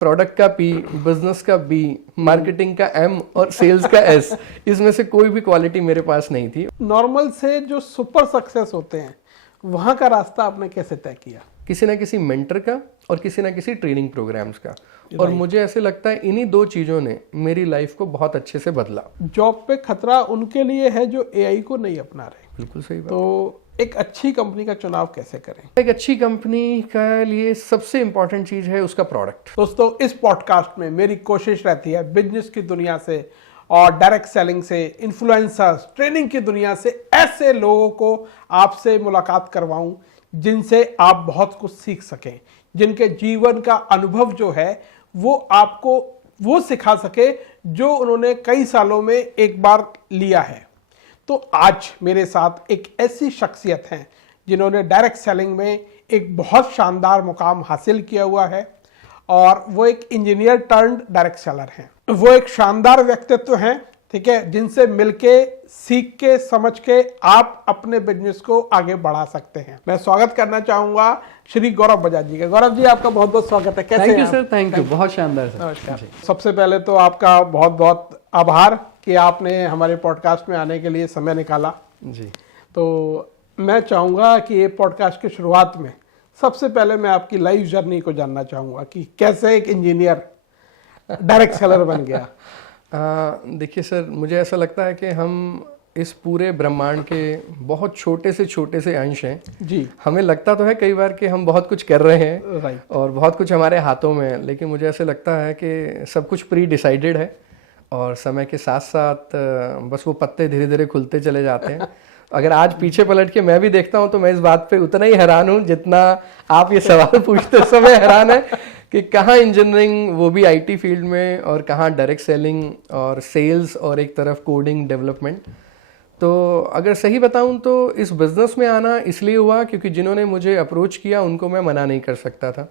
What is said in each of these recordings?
Product का P, business का B, marketing का M और सेल्स का S, इसमें से कोई भी क्वालिटी मेरे पास नहीं थी। नॉर्मल से जो सुपर सक्सेस होते हैं वहां का रास्ता आपने कैसे तय किया? किसी ना किसी मेंटर का और किसी ना किसी ट्रेनिंग प्रोग्राम्स का, और मुझे ऐसे लगता है इन्हीं दो चीजों ने मेरी लाइफ को बहुत अच्छे से बदला। जॉब पे खतरा उनके लिए है जो एआई को नहीं अपना रहे। बिल्कुल सही बात। तो एक अच्छी कंपनी का चुनाव कैसे करें? एक अच्छी कंपनी का लिए सबसे इंपॉर्टेंट चीज है उसका प्रोडक्ट। दोस्तों, इस पॉडकास्ट में मेरी कोशिश रहती है बिजनेस की दुनिया से और डायरेक्ट सेलिंग से, इन्फ्लुएंसर्स, ट्रेनिंग की दुनिया से ऐसे लोगों को आपसे मुलाकात करवाऊं जिनसे आप बहुत कुछ सीख सकें, जिनके जीवन का अनुभव जो है वो आपको वो सिखा सके जो उन्होंने कई सालों में एक बार लिया है। तो आज मेरे साथ एक ऐसी शख्सियत हैं जिन्होंने डायरेक्ट सेलिंग में एक बहुत शानदार मुकाम हासिल किया हुआ है और वो एक इंजीनियर टर्न्ड डायरेक्ट सेलर हैं। वो एक शानदार व्यक्तित्व हैं, ठीक है, जिनसे मिलके, सीख के, समझ के आप अपने बिजनेस को आगे बढ़ा सकते हैं। मैं स्वागत करना चाहूंगा श्री गौरव बजाज जी का। गौरव जी, आपका बहुत बहुत स्वागत है। कैसे हैं? Thank you sir, thank you, बहुत शानदार सर। नमस्कार। सबसे पहले तो आपका बहुत बहुत आभार कि आपने हमारे पॉडकास्ट में आने के लिए समय निकाला जी। तो मैं चाहूँगा कि ये पॉडकास्ट की शुरुआत में सबसे पहले मैं आपकी लाइफ जर्नी को जानना चाहूँगा कि कैसे एक इंजीनियर डायरेक्ट सेलर बन गया। देखिए सर, मुझे ऐसा लगता है कि हम इस पूरे ब्रह्मांड के बहुत छोटे से अंश हैं जी। हमें लगता तो है कई बार कि हम बहुत कुछ कर रहे हैं राइट। और बहुत कुछ हमारे हाथों में है, लेकिन मुझे ऐसे लगता है कि सब कुछ प्री डिसाइडेड है और समय के साथ साथ बस वो पत्ते धीरे धीरे खुलते चले जाते हैं। अगर आज पीछे पलट के मैं भी देखता हूं तो मैं इस बात पे उतना ही हैरान हूं जितना आप ये सवाल पूछते समय हैरान है कि कहाँ इंजीनियरिंग, वो भी आईटी फील्ड में, और कहाँ डायरेक्ट सेलिंग और सेल्स, और एक तरफ कोडिंग डेवलपमेंट। तो अगर सही बताऊं तो इस बिजनेस में आना इसलिए हुआ क्योंकि जिन्होंने मुझे अप्रोच किया उनको मैं मना नहीं कर सकता था।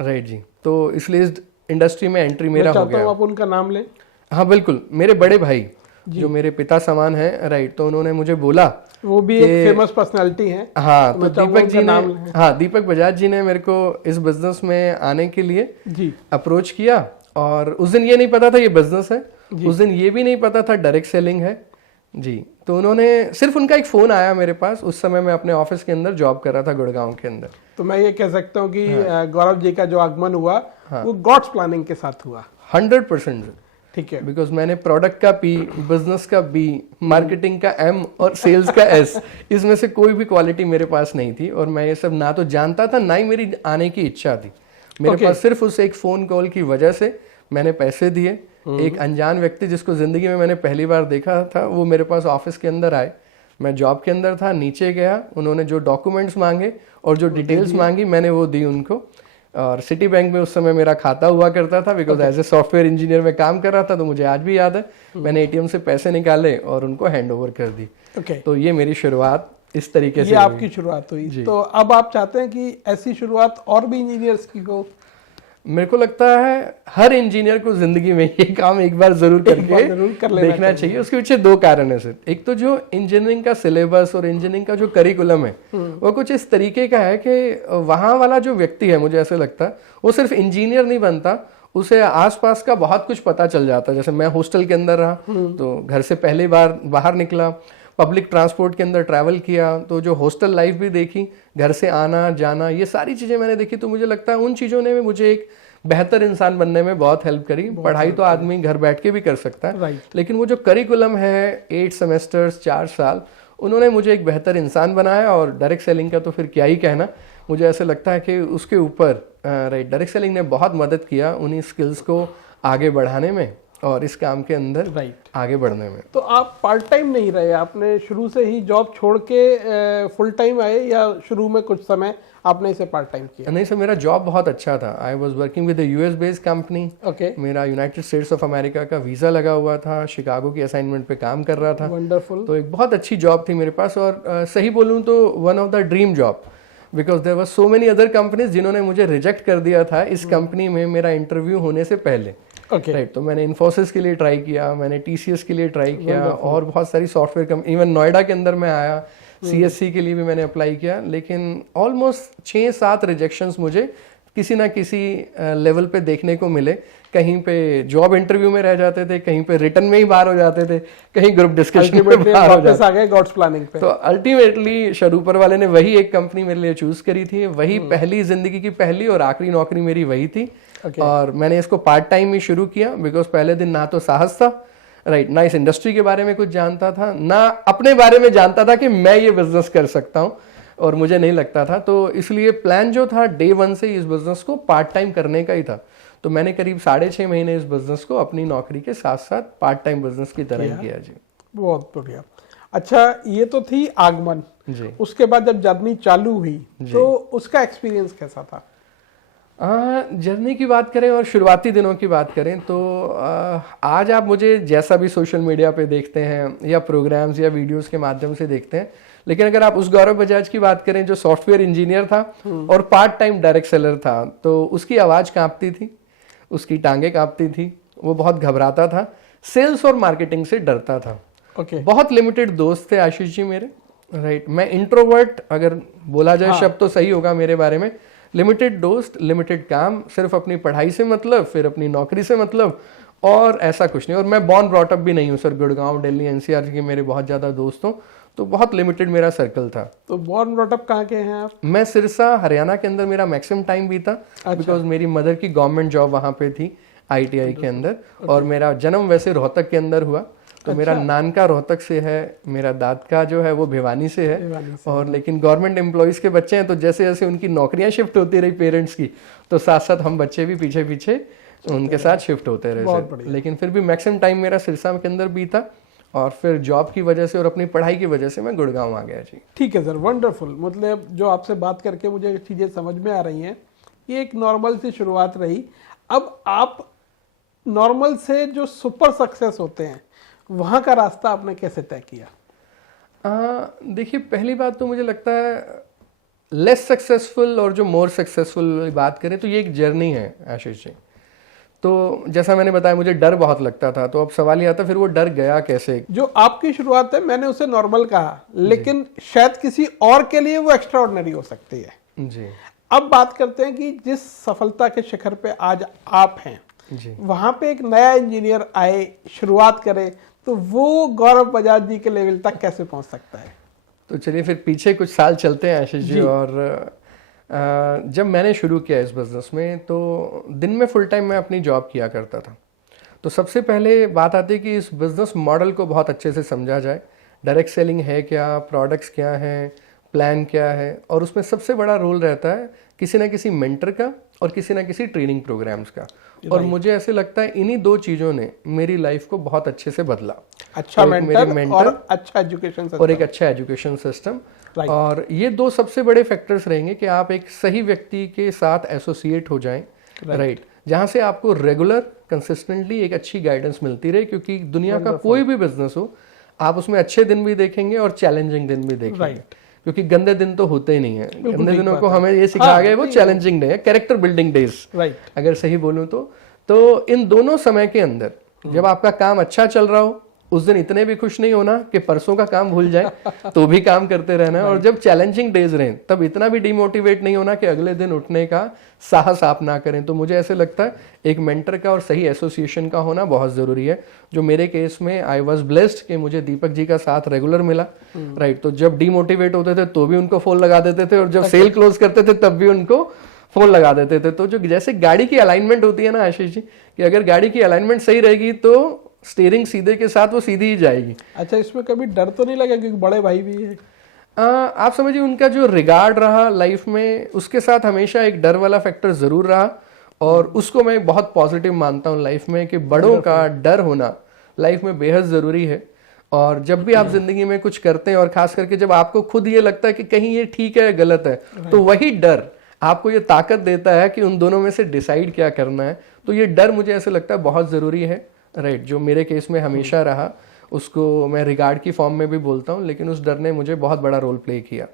राइट जी। तो इसलिए इस इंडस्ट्री में एंट्री मेरा हो गया। आप उनका नाम लें? हाँ बिल्कुल, मेरे बड़े भाई जो मेरे पिता समान है, राइट, तो उन्होंने मुझे बोला, वो भी एक फेमस पर्सनालिटी है। हाँ, तो दीपक जी ने, हाँ, दीपक बजाज जी ने मेरे को इस बिजनेस में आने के लिए जी अप्रोच किया। और उस दिन ये नहीं पता था ये बिजनेस है, उस दिन ये भी नहीं पता था डायरेक्ट सेलिंग है जी। तो उन्होंने, सिर्फ उनका एक फोन आया मेरे पास, उस समय मैं अपने ऑफिस के अंदर जॉब कर रहा था गुड़गांव के अंदर। तो मैं ये कह सकता हूँ कि गौरव जी का जो आगमन हुआ वो गॉड्स प्लानिंग के साथ हुआ। 100%। ठीक है, बिकॉज मैंने प्रोडक्ट का P, बिजनेस का B, मार्केटिंग का M और सेल्स का S, इसमें से कोई भी क्वालिटी मेरे पास नहीं थी और मैं ये सब ना तो जानता था, ना ही मेरी आने की इच्छा थी। मेरे पास सिर्फ उस एक फोन कॉल की वजह से मैंने पैसे दिए। एक अनजान व्यक्ति जिसको जिंदगी में मैंने पहली बार देखा था, वो मेरे पास ऑफिस के अंदर आए। मैं जॉब के अंदर था, नीचे गया, उन्होंने जो डॉक्यूमेंट्स मांगे और जो डिटेल्स मांगी मैंने वो दी उनको। और सिटी बैंक में उस समय मेरा खाता हुआ करता था, because as a software engineer में काम कर रहा था। तो मुझे आज भी याद है, मैंने एटीएम से पैसे निकाले और उनको हैंड ओवर कर दी। तो ये मेरी शुरुआत इस तरीके से, ये आपकी शुरुआत हुई। तो अब आप चाहते हैं कि ऐसी शुरुआत और भी इंजीनियर्स की हो? मेरे को लगता है हर इंजीनियर को जिंदगी में ये काम एक बार जरूर करके देखना चाहिए। उसके पीछे दो कारण है सर। एक तो जो इंजीनियरिंग का सिलेबस और इंजीनियरिंग का जो करिकुलम है वो कुछ इस तरीके का है कि वहां वाला जो व्यक्ति है, मुझे ऐसा लगता है, वो सिर्फ इंजीनियर नहीं बनता, उसे आसपास का बहुत कुछ पता चल जाता है। जैसे मैं हॉस्टल के अंदर रहा तो घर से पहली बार बाहर निकला, पब्लिक ट्रांसपोर्ट के अंदर ट्रैवल किया, तो जो हॉस्टल लाइफ भी देखी, घर से आना जाना, ये सारी चीजें मैंने देखी। तो मुझे लगता है उन चीजों ने मुझे एक बेहतर इंसान बनने में बहुत हेल्प करी। पढ़ाई तो आदमी घर बैठ के भी कर सकता है, लेकिन वो जो करिकुलम है 8 सेमेस्टर्स 4 साल, उन्होंने मुझे एक बेहतर इंसान बनाया। और डायरेक्ट सेलिंग का तो फिर क्या ही कहना, मुझे ऐसा लगता है कि उसके ऊपर राइट डायरेक्ट सेलिंग ने बहुत मदद किया उन्हीं स्किल्स को आगे बढ़ाने में और इस काम के अंदर आगे बढ़ने में। तो आप पार्ट टाइम नहीं रहे, आपने शुरू से ही जॉब छोड़ के फुल टाइम आए या शुरू में कुछ समय आपने इसे पार्ट टाइम किया? नहीं सर, मेरा जॉब बहुत अच्छा था। I was working with US based company. मेरा यूनाइटेड स्टेट्स ऑफ अमेरिका का वीजा लगा हुआ था, शिकागो की असाइनमेंट पे काम कर रहा था। वंडरफुल। तो एक बहुत अच्छी जॉब थी मेरे पास और सही बोलूं तो one of the dream job, because there were so many other companies जिन्होंने मुझे रिजेक्ट कर दिया था इस कंपनी में मेरा इंटरव्यू होने से पहले। राइट, तो मैंने इन्फोसिस के लिए ट्राई किया, मैंने टीसीएस के लिए ट्राई किया और बहुत सारी सॉफ्टवेयर कंपनी, इवन नोएडा के अंदर मैं आया, सीएससी के लिए भी मैंने अप्लाई किया, लेकिन ऑलमोस्ट 6-7 रिजेक्शंस मुझे किसी ना किसी लेवल पे देखने को मिले। कहीं पे जॉब इंटरव्यू में रह जाते थे, कहीं पे रिटर्न में ही बाहर हो जाते थे, कहीं ग्रुप डिस्कशन में बाहर हो जाते आ गए गॉड्स प्लानिंग पे। तो अल्टीमेटली ऊपर वाले ने वही एक कंपनी मेरे लिए चूज करी थी, वही पहली जिंदगी की पहली और आखिरी नौकरी मेरी वही थी। और मैंने इसको पार्ट टाइम ही शुरू किया, बिकॉज पहले दिन ना तो साहस था, राइट, ना इस इंडस्ट्री के बारे में कुछ जानता था, ना अपने बारे में जानता था कि मैं ये बिजनेस कर सकता हूँ, और मुझे नहीं लगता था। तो इसलिए प्लान जो था डे 1 से इस बिजनेस को पार्ट टाइम करने का ही था। तो मैंने करीब 6.5 महीने इस बिजनेस को अपनी नौकरी के साथ साथ पार्ट टाइम बिजनेस की तरह ही किया जी। बहुत बढ़िया। अच्छा, ये तो थी आगमन जी। उसके बाद जब जर्नी चालू हुई तो उसका एक्सपीरियंस कैसा था? जर्नी की बात करें और शुरुआती दिनों की बात करें तो आज आप मुझे जैसा भी सोशल मीडिया पे देखते हैं या प्रोग्राम्स या वीडियोस के माध्यम से देखते हैं, लेकिन अगर आप उस गौरव बजाज की बात करें जो सॉफ्टवेयर इंजीनियर था और पार्ट टाइम डायरेक्ट सेलर था, तो उसकी आवाज़ कांपती थी, उसकी टांगें कांपती थी, वो बहुत घबराता था, सेल्स और मार्केटिंग से डरता था। बहुत लिमिटेड दोस्त थे आशीष जी मेरे, राइट। मैं इंट्रोवर्ट अगर बोला जाए शब्द तो सही होगा मेरे बारे में। लिमिटेड दोस्त, लिमिटेड काम, सिर्फ अपनी पढ़ाई से मतलब, फिर अपनी नौकरी से मतलब, और ऐसा कुछ नहीं। और मैं बॉर्न ब्रॉट अप भी नहीं हूँ सर, गुड़गांव, दिल्ली, एनसीआर के मेरे बहुत ज़्यादा दोस्त हों, तो बहुत लिमिटेड मेरा सर्कल था। तो बॉर्न ब्रॉट अप कहाँ के हैं आप? मैं सिरसा हरियाणा के अंदर मेरा मैक्सिमम टाइम बीता, बिकॉज मेरी मदर की गवर्नमेंट जॉब वहाँ पे थी ITI के अंदर, और मेरा जन्म वैसे रोहतक के अंदर हुआ। तो मेरा नानका रोहतक से है, मेरा दादका जो है वो भिवानी से है, और लेकिन गवर्नमेंट एम्प्लॉयज के बच्चे हैं, तो जैसे जैसे उनकी नौकरियां शिफ्ट होती रही पेरेंट्स की, तो साथ साथ हम बच्चे भी पीछे पीछे उनके साथ शिफ्ट होते रहे। लेकिन फिर भी मैक्सिमम टाइम मेरा सिरसा के अंदर बीता, और फिर जॉब की वजह से और अपनी पढ़ाई की वजह से मैं गुड़गांव आ गया जी। ठीक है सर, वंडरफुल। मतलब जो आपसे बात करके मुझे चीज़ें समझ में आ रही हैं, ये एक नॉर्मल सी शुरुआत रही। अब आप नॉर्मल से जो सुपर सक्सेस होते हैं वहाँ का रास्ता आपने कैसे तय किया? देखिए, पहली बात तो मुझे लगता है लेस सक्सेसफुल और जो मोर सक्सेसफुल बात करें तो ये एक जर्नी है आशीष जी। तो जैसा मैंने बताया मुझे डर बहुत लगता था, तो अब सवाल ये आता फिर वो डर गया कैसे? जो आपकी शुरुआत है मैंने उसे नॉर्मल कहा, लेकिन शायद किसी और के लिए वो एक्स्ट्राऑर्डिनरी हो सकती है जी। अब बात करते हैं कि जिस सफलता के शिखर पे आज आप हैं जी, वहां पे एक नया इंजीनियर आए, शुरुआत करे, तो वो गौरव बजाज जी के लेवल तक कैसे पहुंच सकता है? तो चलिए फिर पीछे कुछ साल चलते हैं आशीष जी। और जब मैंने शुरू किया इस बिजनेस में तो दिन में फुल टाइम मैं अपनी जॉब किया करता था। तो सबसे पहले बात आती है कि इस बिजनेस मॉडल को बहुत अच्छे से समझा जाए। डायरेक्ट सेलिंग है क्या, प्रोडक्ट्स क्या हैं, प्लान क्या है, और उसमें सबसे बड़ा रोल रहता है किसी ना किसी मेंटर का और किसी ना किसी ट्रेनिंग प्रोग्राम्स का। और मुझे ऐसे लगता है इन्हीं दो चीज़ों ने मेरी लाइफ को बहुत अच्छे से बदला। अच्छा मेंटर और अच्छा एजुकेशन सिस्टम, और एक अच्छा एजुकेशन सिस्टम। और ये दो सबसे बड़े फैक्टर्स रहेंगे कि आप एक सही व्यक्ति के साथ एसोसिएट हो जाएं, राइट, जहां से आपको रेगुलर कंसिस्टेंटली एक अच्छी गाइडेंस मिलती रहे। क्योंकि दुनिया का कोई भी बिजनेस हो, आप उसमें अच्छे दिन भी देखेंगे और चैलेंजिंग दिन भी देखेंगे, क्योंकि गंदे दिन तो होते ही नहीं है। गंदे दिनों को हमें ये सिखाया गया वो चैलेंजिंग डे है, कैरेक्टर बिल्डिंग डेज, अगर सही बोलूं तो इन दोनों समय के अंदर जब आपका काम अच्छा चल रहा हो, उस दिन इतने भी खुश नहीं होना कि परसों का काम भूल जाए, तो भी काम करते रहना है। और जब चैलेंजिंग डेज रहें तब इतना भी डिमोटिवेट नहीं होना कि अगले दिन उठने का साहस आप ना करें। तो मुझे ऐसे लगता है एक मेंटर का और सही एसोसिएशन का होना बहुत जरूरी है, जो मेरे केस में आई वॉज ब्लेस्ड कि मुझे दीपक जी का साथ रेगुलर मिला, राइट। तो जब डिमोटिवेट होते थे तो भी उनको फोन लगा देते थे, और जब सेल क्लोज करते थे तब भी उनको फोन लगा देते थे। तो जो जैसे गाड़ी की अलाइनमेंट होती है ना आशीष जी, कि अगर गाड़ी की अलाइनमेंट सही रहेगी तो स्टीयरिंग सीधे के साथ वो सीधी ही जाएगी। अच्छा, इसमें कभी डर तो नहीं लगा क्योंकि बड़े भाई भी है? आप समझिए उनका जो रिगार्ड रहा लाइफ में, उसके साथ हमेशा एक डर वाला फैक्टर जरूर रहा, और उसको मैं बहुत पॉजिटिव मानता हूँ लाइफ में, कि बड़ों का डर होना लाइफ में बेहद जरूरी है। और जब भी आप जिंदगी में कुछ करते हैं, और खास करके जब आपको खुद ये लगता है कि कहीं ये ठीक है गलत है, तो वही डर आपको ये ताकत देता है कि उन दोनों में से डिसाइड क्या करना है। तो ये डर मुझे ऐसे लगता है बहुत जरूरी है, राइट, जो मेरे केस में हमेशा रहा। उसको मैं रिगार्ड की फॉर्म में भी बोलता हूँ, लेकिन उस डर ने मुझे बहुत बड़ा रोल प्ले किया।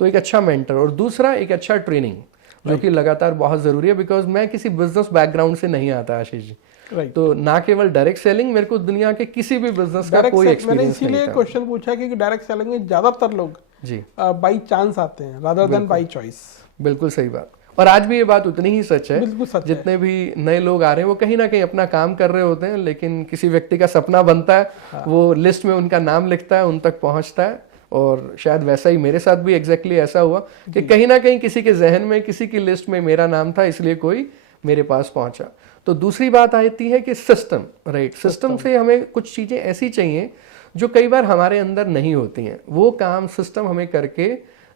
तो एक अच्छा मेंटर, और दूसरा एक अच्छा ट्रेनिंग, जो कि लगातार बहुत जरूरी है। बिकॉज मैं किसी बिजनेस बैकग्राउंड से नहीं आता आशीष जी, तो ना केवल डायरेक्ट सेलिंग, मेरे को दुनिया के किसी भी बिजनेस का कोई एक्सपीरियंस नहीं था। मैंने इसीलिए क्वेश्चन पूछा कि डायरेक्ट सेलिंग में ज्यादातर लोग जी बाई चांस आते हैं रादर देन बाई चॉइस। बिल्कुल सही बात। और आज भी ये बात उतनी ही सच है। बिल्कुल सच है। जितने भी नए लोग आ रहे हैं वो कहीं ना कहीं अपना काम कर रहे होते हैं, लेकिन किसी व्यक्ति का सपना बनता है, वो लिस्ट में उनका नाम लिखता है, उन तक पहुंचता है। और शायद वैसा ही मेरे साथ भी एग्जैक्टली ऐसा हुआ कि कहीं ना कहीं किसी के जहन में, किसी की लिस्ट में मेरा नाम था, इसलिए कोई मेरे पास पहुंचा। तो दूसरी बात आती है कि सिस्टम, राइट। सिस्टम से हमें कुछ चीजें ऐसी चाहिए जो कई बार हमारे अंदर नहीं होती हैं, वो काम सिस्टम हमें करके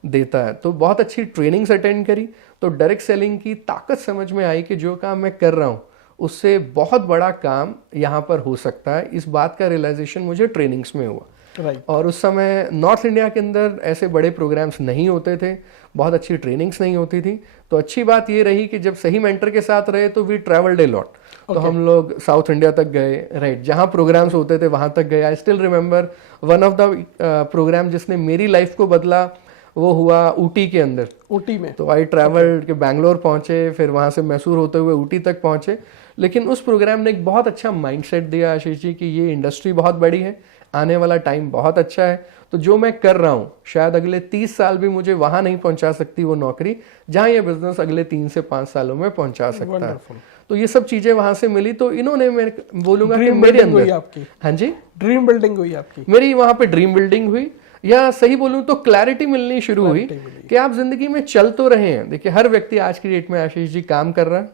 देता है। तो बहुत अच्छी ट्रेनिंग्स अटेंड करी, तो डायरेक्ट सेलिंग की ताकत समझ में आई कि जो काम मैं कर रहा हूँ उससे बहुत बड़ा काम यहाँ पर हो सकता है। इस बात का रियलाइजेशन मुझे ट्रेनिंग्स में हुआ। राइट। और उस समय नॉर्थ इंडिया के अंदर ऐसे बड़े प्रोग्राम्स नहीं होते थे, बहुत अच्छी ट्रेनिंग्स नहीं होती थी। तो अच्छी बात ये रही कि जब सही मेंटर के साथ रहे तो वी ट्रैवल्ड ए लॉट। तो हम लोग साउथ इंडिया तक गए, राइट, जहाँ प्रोग्राम्स होते थे वहां तक गए। I still remember one of the program जिसने मेरी लाइफ को बदला वो हुआ ऊटी के अंदर। ऊटी में तो आई ट्रैवल्ड के बैंगलोर पहुंचे, फिर वहां से मैसूर होते हुए ऊटी तक पहुंचे। लेकिन उस प्रोग्राम ने एक बहुत अच्छा माइंडसेट दिया आशीष जी कि ये इंडस्ट्री बहुत बड़ी है, आने वाला टाइम बहुत अच्छा है। तो जो मैं कर रहा हूँ शायद अगले 30 साल भी मुझे वहां नहीं पहुंचा सकती वो नौकरी, जहां ये बिजनेस अगले 3 से 5 सालों में पहुंचा सकता है। तो ये सब चीजें वहां से मिली। तो इन्होंने, मैं बोलूंगा कि मेरे अंदर, आपकी, हाँ जी, ड्रीम बिल्डिंग हुई आपकी। मेरी वहां पे ड्रीम बिल्डिंग हुई, या सही बोलूं तो क्लैरिटी मिलनी शुरू हुई कि आप जिंदगी में चल तो रहे हैं। देखिए हर व्यक्ति आज की डेट में आशीष जी काम कर रहा है,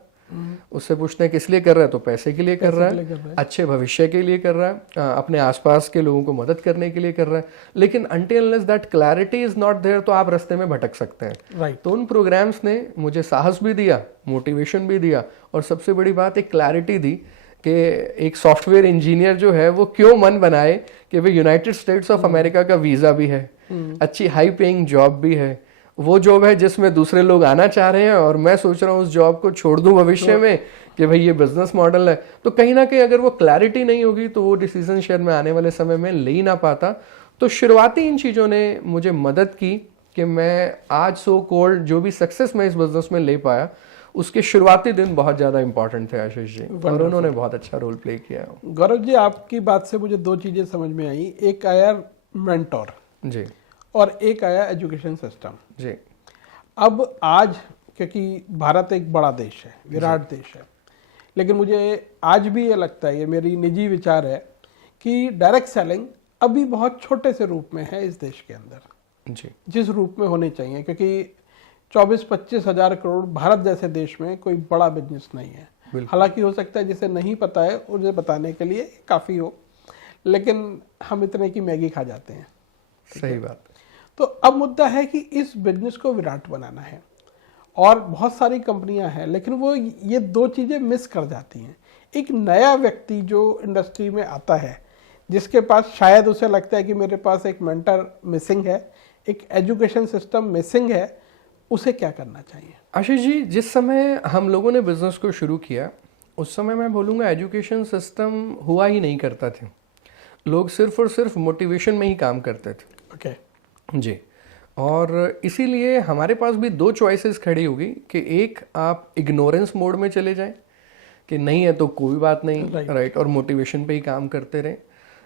उससे पूछते हैं किस लिए कर रहा है, तो पैसे के लिए कर रहा है, अच्छे भविष्य के लिए कर रहा है, अपने आसपास के लोगों को मदद करने के लिए कर रहा है। लेकिन until unless that clarity is not there तो आप रास्ते में भटक सकते हैं। राइट। तो उन प्रोग्राम्स ने मुझे साहस भी दिया, मोटिवेशन भी दिया, और सबसे बड़ी बात एक क्लैरिटी दी कि एक सॉफ्टवेयर इंजीनियर जो है वो क्यों मन बनाए कि भाई यूनाइटेड स्टेट्स ऑफ अमेरिका का वीजा भी है, अच्छी हाई पेइंग जॉब भी है, वो जॉब है जिसमें दूसरे लोग आना चाह रहे हैं, और मैं सोच रहा हूँ उस जॉब को छोड़ दूं भविष्य में कि भाई ये बिजनेस मॉडल है। तो कहीं ना कहीं अगर वो क्लैरिटी नहीं होगी तो वो डिसीजन शायद मैं आने वाले समय में ले ही ना पाता। तो शुरुआती इन चीज़ों ने मुझे मदद की कि मैं आज सो कॉल्ड जो भी सक्सेस मैं इस बिजनेस में ले पाया, उसके शुरुआती दिन बहुत ज़्यादा इंपॉर्टेंट थे आशीष जी, और उन्होंने बहुत अच्छा रोल प्ले किया। गौरव जी, आपकी बात से मुझे दो चीज़ें समझ में आई। एक आया मेंटोर जी, और एक आया एजुकेशन सिस्टम जी। अब आज, क्योंकि भारत एक बड़ा देश है, विराट देश है, लेकिन मुझे आज भी ये लगता है, ये मेरी निजी विचार है, कि डायरेक्ट सेलिंग अभी बहुत छोटे से रूप में है इस देश के अंदर, जी, जिस रूप में होने चाहिए। क्योंकि 24-25 हजार करोड़ भारत जैसे देश में कोई बड़ा बिजनेस नहीं है। हालांकि हो सकता है जिसे नहीं पता है उसे बताने के लिए काफ़ी हो, लेकिन हम इतने की मैगी खा जाते हैं। सही बात। तो अब मुद्दा है कि इस बिजनेस को विराट बनाना है, और बहुत सारी कंपनियां हैं, लेकिन वो ये दो चीज़ें मिस कर जाती हैं। एक नया व्यक्ति जो इंडस्ट्री में आता है, जिसके पास शायद उसे लगता है कि मेरे पास एक मेंटर मिसिंग है, एक एजुकेशन सिस्टम मिसिंग है, उसे क्या करना चाहिए? आशीष जी, जिस समय हम लोगों ने बिजनेस को शुरू किया उस समय मैं बोलूँगा एजुकेशन सिस्टम हुआ ही नहीं करता था। लोग सिर्फ और सिर्फ मोटिवेशन में ही काम करते थे। ओके। जी, और इसीलिए हमारे पास भी दो चॉइसेस खड़ी होगी कि एक आप इग्नोरेंस मोड में चले जाएं कि नहीं है तो कोई बात नहीं, राइट, और मोटिवेशन पे ही काम करते रहें,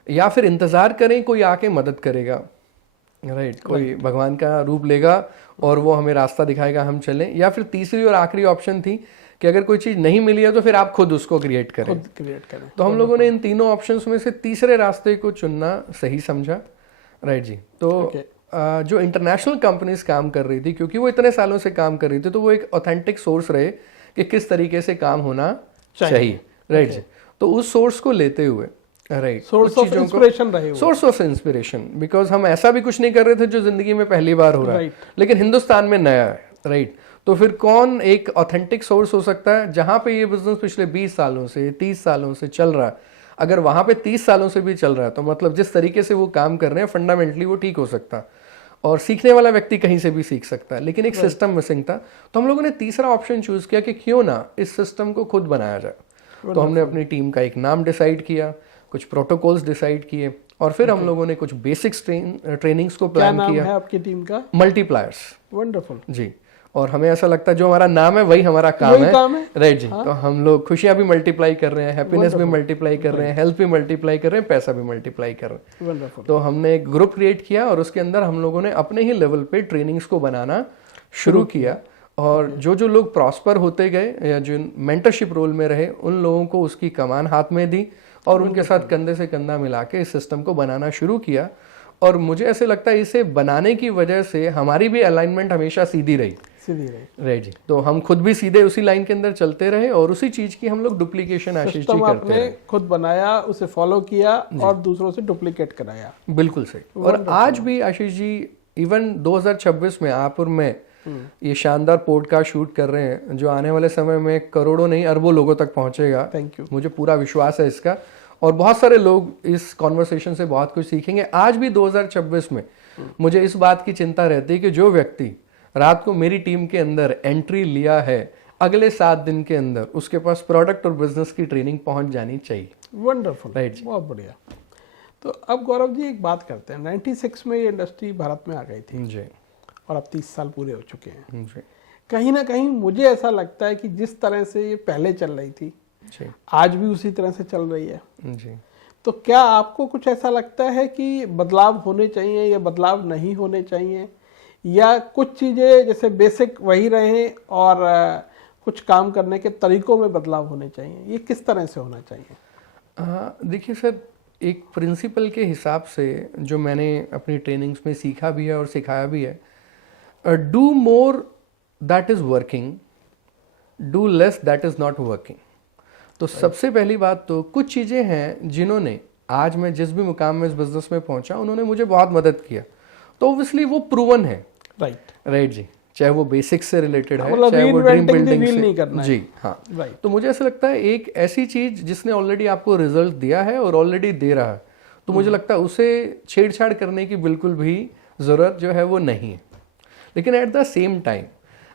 या फिर इंतज़ार करें कोई आके मदद करेगा, राइट, कोई भगवान का रूप लेगा और वो हमें रास्ता दिखाएगा, हम चलें। या फिर तीसरी और आखिरी ऑप्शन थी कि अगर कोई चीज़ नहीं मिली है तो फिर आप खुद उसको क्रिएट करें। तो हम लोगों ने इन तीनों ऑप्शंस में से तीसरे रास्ते को चुनना सही समझा, राइट जी। तो जो इंटरनेशनल कंपनीज काम कर रही थी, क्योंकि वो इतने सालों से काम कर रही थी, तो वो एक ऑथेंटिक सोर्स रहे कि किस तरीके से काम होना चाहिए, राइट जी। तो उस सोर्स को लेते हुए, राइट, सोर्स ऑफ इंस्पिरेशन रहे, सोर्स ऑफ इंस्पिरेशन, बिकॉज हम ऐसा भी कुछ नहीं कर रहे थे जो जिंदगी में पहली बार हो रहा है, लेकिन हिंदुस्तान में नया है, राइट। तो फिर कौन एक ऑथेंटिक सोर्स हो सकता है जहां पे ये बिजनेस पिछले 20 सालों से 30 सालों से चल रहा है। अगर वहां पे 30 सालों से भी चल रहा है तो मतलब जिस तरीके से वो काम कर रहे हैं फंडामेंटली वो ठीक हो सकता है, और सीखने वाला व्यक्ति कहीं से भी सीख सकता है, लेकिन एक सिस्टम मिसिंग था। तो हम लोगों ने तीसरा ऑप्शन चूज किया कि क्यों ना इस सिस्टम को खुद बनाया जाए। तो हमने अपनी टीम का एक नाम डिसाइड किया, कुछ प्रोटोकॉल्स डिसाइड किए, और फिर हम लोगों ने कुछ बेसिक्स ट्रेनिंग्स को प्लान किया। क्या नाम है आपकी टीम का? मल्टीप्लायर्स। वंडरफुल जी, और हमें ऐसा लगता है जो हमारा नाम है वही हमारा काम है, राइट जी। तो हम लोग खुशियां भी मल्टीप्लाई कर रहे हैं, हैप्पीनेस भी मल्टीप्लाई कर रहे हैं, हेल्थ भी मल्टीप्लाई कर रहे हैं, पैसा भी मल्टीप्लाई कर रहे हैं। तो हमने एक ग्रुप क्रिएट किया और उसके अंदर हम लोगों ने अपने ही लेवल पे ट्रेनिंग्स को बनाना शुरू किया, और जो जो लोग प्रॉस्पर होते गए या जो मेंटरशिप रोल में रहे उन लोगों को उसकी कमान हाथ में दी और उनके साथ कंधे से कंधा मिला के इस सिस्टम को बनाना शुरू किया। और मुझे ऐसे लगता है इसे बनाने की वजह से हमारी भी अलाइनमेंट हमेशा सीधी रही राइट जी। तो हम खुद भी सीधे उसी लाइन के अंदर चलते रहे और उसी चीज की हम लोग डुप्लीकेशन आशीष जी करते रहे। खुद बनाया, उसे फॉलो किया और दूसरों से डुप्लीकेट कराया। बिल्कुल सही। और आज भी आशीष जी इवन 2026 में आपपुर में ये शानदार पॉडकास्ट शूट कर रहे हैं जो आने वाले समय में करोड़ों नहीं अरबों लोगों तक पहुंचेगा। Thank you. मुझे पूरा विश्वास है इसका और बहुत सारे लोग इस कॉन्वर्सेशन से बहुत कुछ सीखेंगे। आज भी 2026 में मुझे इस बात की चिंता रहती है कि जो व्यक्ति रात को मेरी टीम के अंदर एंट्री लिया है अगले 7 दिन के अंदर उसके पास प्रोडक्ट और बिजनेस की ट्रेनिंग पहुंच जानी चाहिए। वंडरफुल, राइट जी। बहुत बढ़िया। तो अब गौरव जी एक बात करते हैं, 96 में ये इंडस्ट्री भारत में आ गई थी जी और अब 30 साल पूरे हो चुके हैं जी कहीं ना कहीं मुझे ऐसा लगता है कि जिस तरह से ये पहले चल रही थी जी आज भी उसी तरह से चल रही है। जी। तो क्या आपको कुछ ऐसा लगता है कि बदलाव होने चाहिए या बदलाव नहीं होने चाहिए, या कुछ चीज़ें जैसे बेसिक वही रहे और कुछ काम करने के तरीकों में बदलाव होने चाहिए, ये किस तरह से होना चाहिए? देखिए सर, एक प्रिंसिपल के हिसाब से जो मैंने अपनी ट्रेनिंग्स में सीखा भी है और सिखाया भी है, do more that is working, do less that is not working. तो सबसे पहली बात तो कुछ चीज़ें हैं जिन्होंने आज मैं जिस भी मुकाम में इस बिजनेस में पहुंचा उन्होंने मुझे बहुत मदद किया, तो ऑब्वियसली वो प्रूवन है। राइट जी। चाहे वो बेसिक्स से रिलेटेड है, चाहे वो ड्रीम बिल्डिंग से नहीं करना जी हाँ। तो मुझे ऐसा लगता है एक ऐसी चीज जिसने ऑलरेडी आपको रिजल्ट दिया है और ऑलरेडी दे रहा है, तो मुझे लगता है उसे छेड़छाड़ करने की बिल्कुल भी जरूरत जो है वो नहीं है। लेकिन एट द सेम टाइम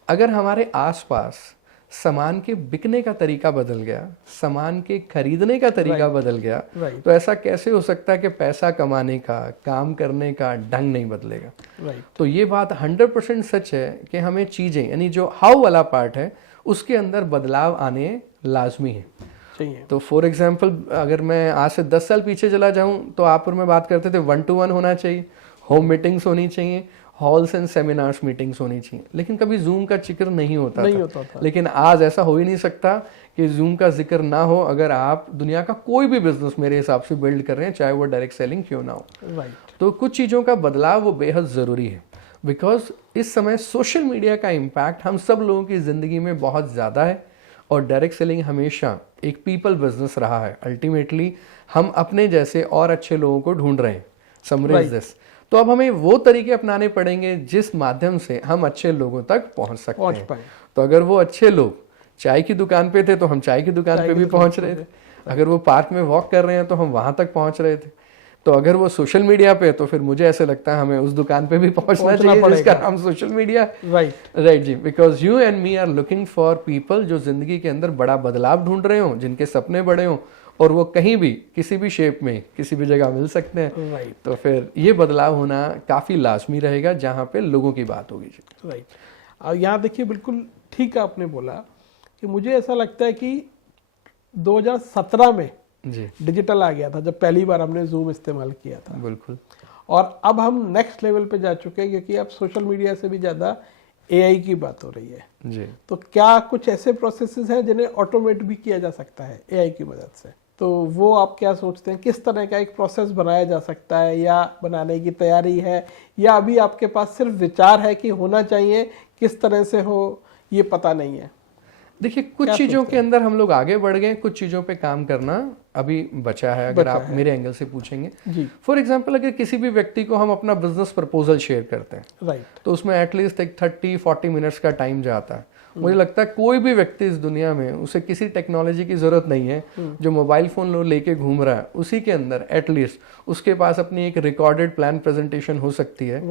अगर हमारे आसपास सामान के बिकने का तरीका बदल गया, सामान के खरीदने का तरीका बदल गया, तो ऐसा कैसे हो सकता है कि पैसा कमाने का, काम करने का ढंग नहीं बदलेगा। तो ये बात 100% सच है कि हमें चीजें यानी जो हाउ वाला पार्ट है उसके अंदर बदलाव आने लाजमी है। तो फॉर एग्जाम्पल अगर मैं आज से 10 साल पीछे चला जाऊं तो आप और मैं बात करते थे 1-to-1 होना चाहिए, होम मीटिंग्स होनी चाहिए, हॉल्स एंड सेमिनार्स मीटिंग्स होनी चाहिए, लेकिन कभी जूम का जिक्र नहीं होता था। लेकिन आज ऐसा हो ही नहीं सकता कि जूम का जिक्र ना हो अगर आप दुनिया का कोई भी बिजनेस मेरे हिसाब से बिल्ड कर रहे हैं, चाहे वो डायरेक्ट सेलिंग क्यों ना हो। तो कुछ चीज़ों का बदलाव वो बेहद ज़रूरी है, बिकॉज इस समय सोशल मीडिया का इम्पैक्ट हम सब लोगों की ज़िंदगी में बहुत ज़्यादा है और डायरेक्ट सेलिंग हमेशा एक पीपल बिजनेस रहा है। अल्टीमेटली हम अपने जैसे और अच्छे लोगों को ढूंढ रहे हैं, समराइज दिस। तो अब हमें वो तरीके अपनाने पड़ेंगे जिस माध्यम से हम अच्छे लोगों तक पहुंच सकते हैं। तो अगर वो अच्छे लोग चाय की दुकान पे थे तो हम चाय की दुकान पे भी पहुंच रहे थे, अगर वो पार्क में वॉक कर रहे हैं तो हम वहां तक पहुंच रहे थे, तो अगर वो सोशल मीडिया पे तो फिर मुझे ऐसे लगता है हमें उस दुकान पे भी पहुंचना चाहिए जिसका नाम सोशल मीडिया। राइट जी। Because you and me are looking for people जो जिंदगी के अंदर बड़ा बदलाव ढूंढ रहे हो, जिनके सपने बड़े हों और वो कहीं भी किसी भी शेप में किसी भी जगह मिल सकते हैं। तो फिर ये बदलाव होना काफ़ी लाजमी रहेगा जहाँ पे लोगों की बात होगी। और यहाँ देखिए बिल्कुल ठीक आपने बोला कि मुझे ऐसा लगता है कि 2017 में जी डिजिटल आ गया था जब पहली बार हमने जूम इस्तेमाल किया था। बिल्कुल। और अब हम नेक्स्ट लेवल पे जा चुके हैं क्योंकि अब सोशल मीडिया से भी ज़्यादा AI की बात हो रही है जी। तो क्या कुछ ऐसे प्रोसेसेस हैं जिन्हें ऑटोमेट भी किया जा सकता है AI की मदद से? तो वो आप क्या सोचते हैं, किस तरह का एक प्रोसेस बनाया जा सकता है या बनाने की तैयारी है, या अभी आपके पास सिर्फ विचार है कि होना चाहिए, किस तरह से हो ये पता नहीं है? देखिए कुछ चीज़ों के अंदर हम लोग आगे बढ़ गए, कुछ चीज़ों पे काम करना अभी बचा है अगर आप मेरे एंगल से पूछेंगे। फॉर एग्जांपल अगर किसी भी व्यक्ति को हम अपना बिजनेस प्रपोजल शेयर करते हैं तो उसमें एटलीस्ट एक 30-40 मिनट्स का टाइम जाता है। मुझे लगता है कोई भी व्यक्ति इस दुनिया में उसे किसी टेक्नोलॉजी की जरूरत नहीं है, जो मोबाइल फोन लो लेके घूम रहा है उसी के अंदर एटलीस्ट उसके पास अपनी एक रिकॉर्डेड प्लान प्रेजेंटेशन हो सकती है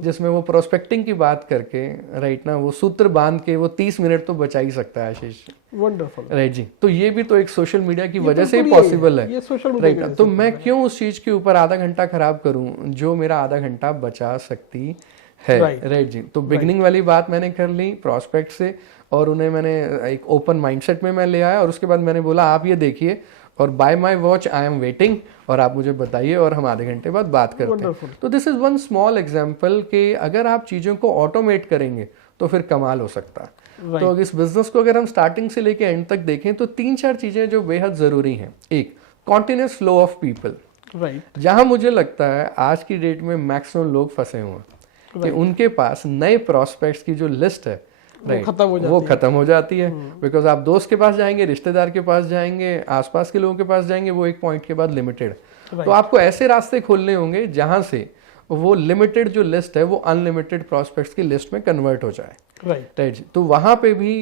जिसमें वो प्रोस्पेक्टिंग की बात करके राइट ना वो सूत्र बांध के वो 30 मिनट तो बचा ही सकता है आशीष। वंडरफुल। राइट जी। तो ये भी तो एक सोशल मीडिया की वजह से ही पॉसिबल है। राइट। तो मैं क्यों उस चीज के ऊपर आधा घंटा खराब करूं जो मेरा आधा घंटा बचा सकती है। राइट जी। तो बिगनिंग वाली बात मैंने कर ली प्रॉस्पेक्ट से और उन्हें मैंने एक ओपन माइंडसेट में मैं ले आया और उसके बाद मैंने बोला आप ये देखिए और by my watch I am waiting और आप मुझे बताइए और हम आधे घंटे बाद बात करते हैं। तो this is one small example कि अगर आप चीज़ों को ऑटोमेट करेंगे तो फिर कमाल हो सकता है। तो अगर इस बिजनेस को अगर हम स्टार्टिंग से लेके एंड तक देखें तो 3-4 चीजें जो बेहद जरूरी हैं। एक, continuous flow of people, right, जहां मुझे लगता है आज की डेट में मैक्सिमम लोग फंसे हुए हैं कि उनके पास नए प्रोस्पेक्ट्स की जो लिस्ट है वो खत्म हो जाती है। बिकॉज आप दोस्त के पास जाएंगे, रिश्तेदार के पास जाएंगे, आसपास के लोगों के पास जाएंगे, वो एक पॉइंट के बाद लिमिटेड। तो आपको ऐसे रास्ते खोलने होंगे जहां से वो लिमिटेड जो लिस्ट है वो अनलिमिटेड प्रोस्पेक्ट्स की लिस्ट में कन्वर्ट हो जाए। राइट, तो वहां पे भी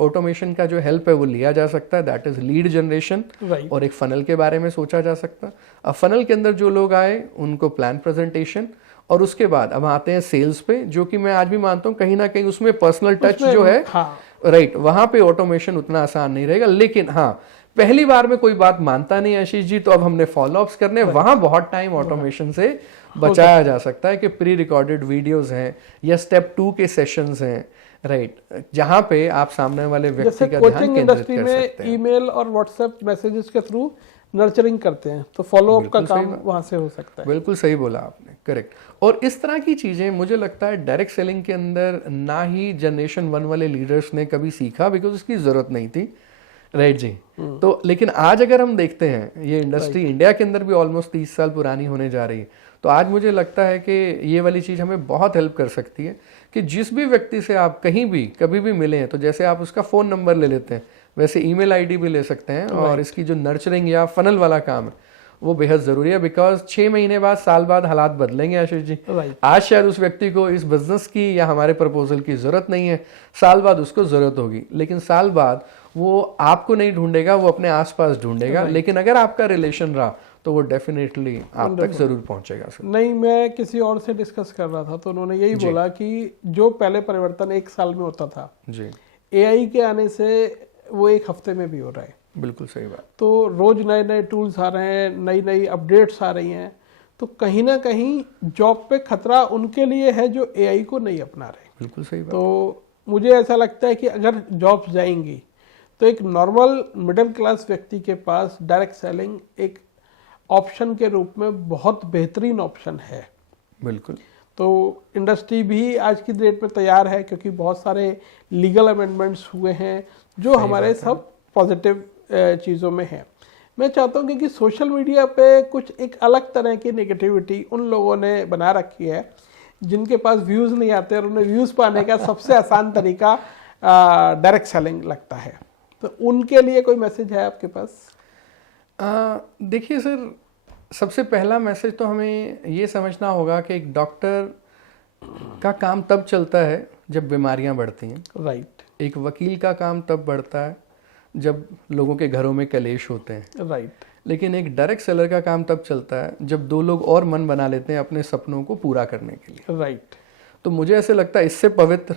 ऑटोमेशन का जो हेल्प है वो लिया जा सकता है, दैट इज लीड जनरेशन। और एक फनल के बारे में सोचा जा सकता है। अब फनल के अंदर जो लोग आए उनको प्लान प्रेजेंटेशन, और उसके बाद अब आते हैं सेल्स पे, जो कि मैं आज भी मानता हूँ कहीं ना कहीं उसमें पर्सनल टच जो है, राइट, वहां पे ऑटोमेशन उतना आसान नहीं रहेगा। लेकिन हाँ, पहली बार में कोई बात मानता नहीं आशीष जी, तो अब हमने फॉलोअप्स करने, वहां बहुत टाइम ऑटोमेशन से बचाया जा सकता है कि प्री रिकॉर्डेड वीडियोस हैं या स्टेप 2 के सेशंस हैं, राइट, जहां पे आप सामने वाले व्यक्ति का ध्यान केंद्रित कर सकते हैं। इंडस्ट्री में ईमेल और व्हाट्सएप मैसेजेस के थ्रू नर्चरिंग करते हैं, तो फॉलोअप का काम वहां से हो सकता है। बिल्कुल सही बोला आपने, करेक्ट। और इस तरह की चीजें मुझे लगता है डायरेक्ट सेलिंग के अंदर ना ही जनरेशन 1 वाले लीडर्स ने कभी सीखा, बिकॉज उसकी जरूरत नहीं थी, राइट जी। तो लेकिन आज अगर हम देखते हैं ये इंडस्ट्री इंडिया के अंदर भी ऑलमोस्ट 30 साल पुरानी होने जा रही है, तो आज मुझे लगता है कि ये वाली चीज़ हमें बहुत हेल्प कर सकती है कि जिस भी व्यक्ति से आप कहीं भी कभी भी मिले हैं, तो जैसे आप उसका फ़ोन नंबर ले लेते हैं, वैसे ईमेल आईडी भी ले सकते हैं। और इसकी जो नर्चरिंग या फनल वाला काम है वो बेहद ज़रूरी है, बिकॉज 6 महीने बाद, साल बाद हालात बदलेंगे आशीष जी। आज शायद उस व्यक्ति को इस बिजनेस की या हमारे प्रपोजल की ज़रूरत नहीं है, साल बाद उसको ज़रूरत होगी, लेकिन साल बाद वो आपको नहीं ढूंढेगा, वो अपने आसपास ढूंढेगा। लेकिन अगर आपका रिलेशन रहा तो वो डेफिनेटली आप तक जरूर पहुंचेगा सर। नहीं, मैं किसी और से डिस्कस कर रहा था तो उन्होंने यही बोला कि जो पहले परिवर्तन 1 साल में होता था जी, एआई के आने से वो 1 हफ्ते में भी हो रहा है। बिल्कुल सही बात। तो रोज नए नए टूल्स आ रहे हैं, नई नई अपडेट्स आ रही हैं, तो कहीं ना कहीं जॉब पे खतरा उनके लिए है जो एआई को नहीं अपना रहे। बिल्कुल सही बात। तो मुझे ऐसा लगता है कि अगर जॉब्स जाएंगी तो एक नॉर्मल मिडिल क्लास व्यक्ति के पास डायरेक्ट सेलिंग एक ऑप्शन के रूप में बहुत बेहतरीन ऑप्शन है। बिल्कुल। तो इंडस्ट्री भी आज की डेट में तैयार है, क्योंकि बहुत सारे लीगल अमेंडमेंट्स हुए हैं जो हमारे सब पॉजिटिव चीज़ों में है। मैं चाहता हूँ कि सोशल मीडिया पे कुछ एक अलग तरह की नेगेटिविटी उन लोगों ने बना रखी है जिनके पास व्यूज़ नहीं आते, और उन्हें व्यूज़ पाने का सबसे आसान तरीका डायरेक्ट सेलिंग लगता है। तो उनके लिए कोई मैसेज है आपके पास? देखिए सर, सबसे पहला मैसेज तो हमें ये समझना होगा कि एक डॉक्टर का काम तब चलता है जब बीमारियां बढ़ती हैं, राइट। एक वकील का काम तब बढ़ता है जब लोगों के घरों में कलेश होते हैं, राइट। लेकिन एक डायरेक्ट सेलर का काम तब चलता है जब 2 लोग और मन बना लेते हैं अपने सपनों को पूरा करने के लिए, राइट। तो मुझे ऐसे लगता है इससे पवित्र,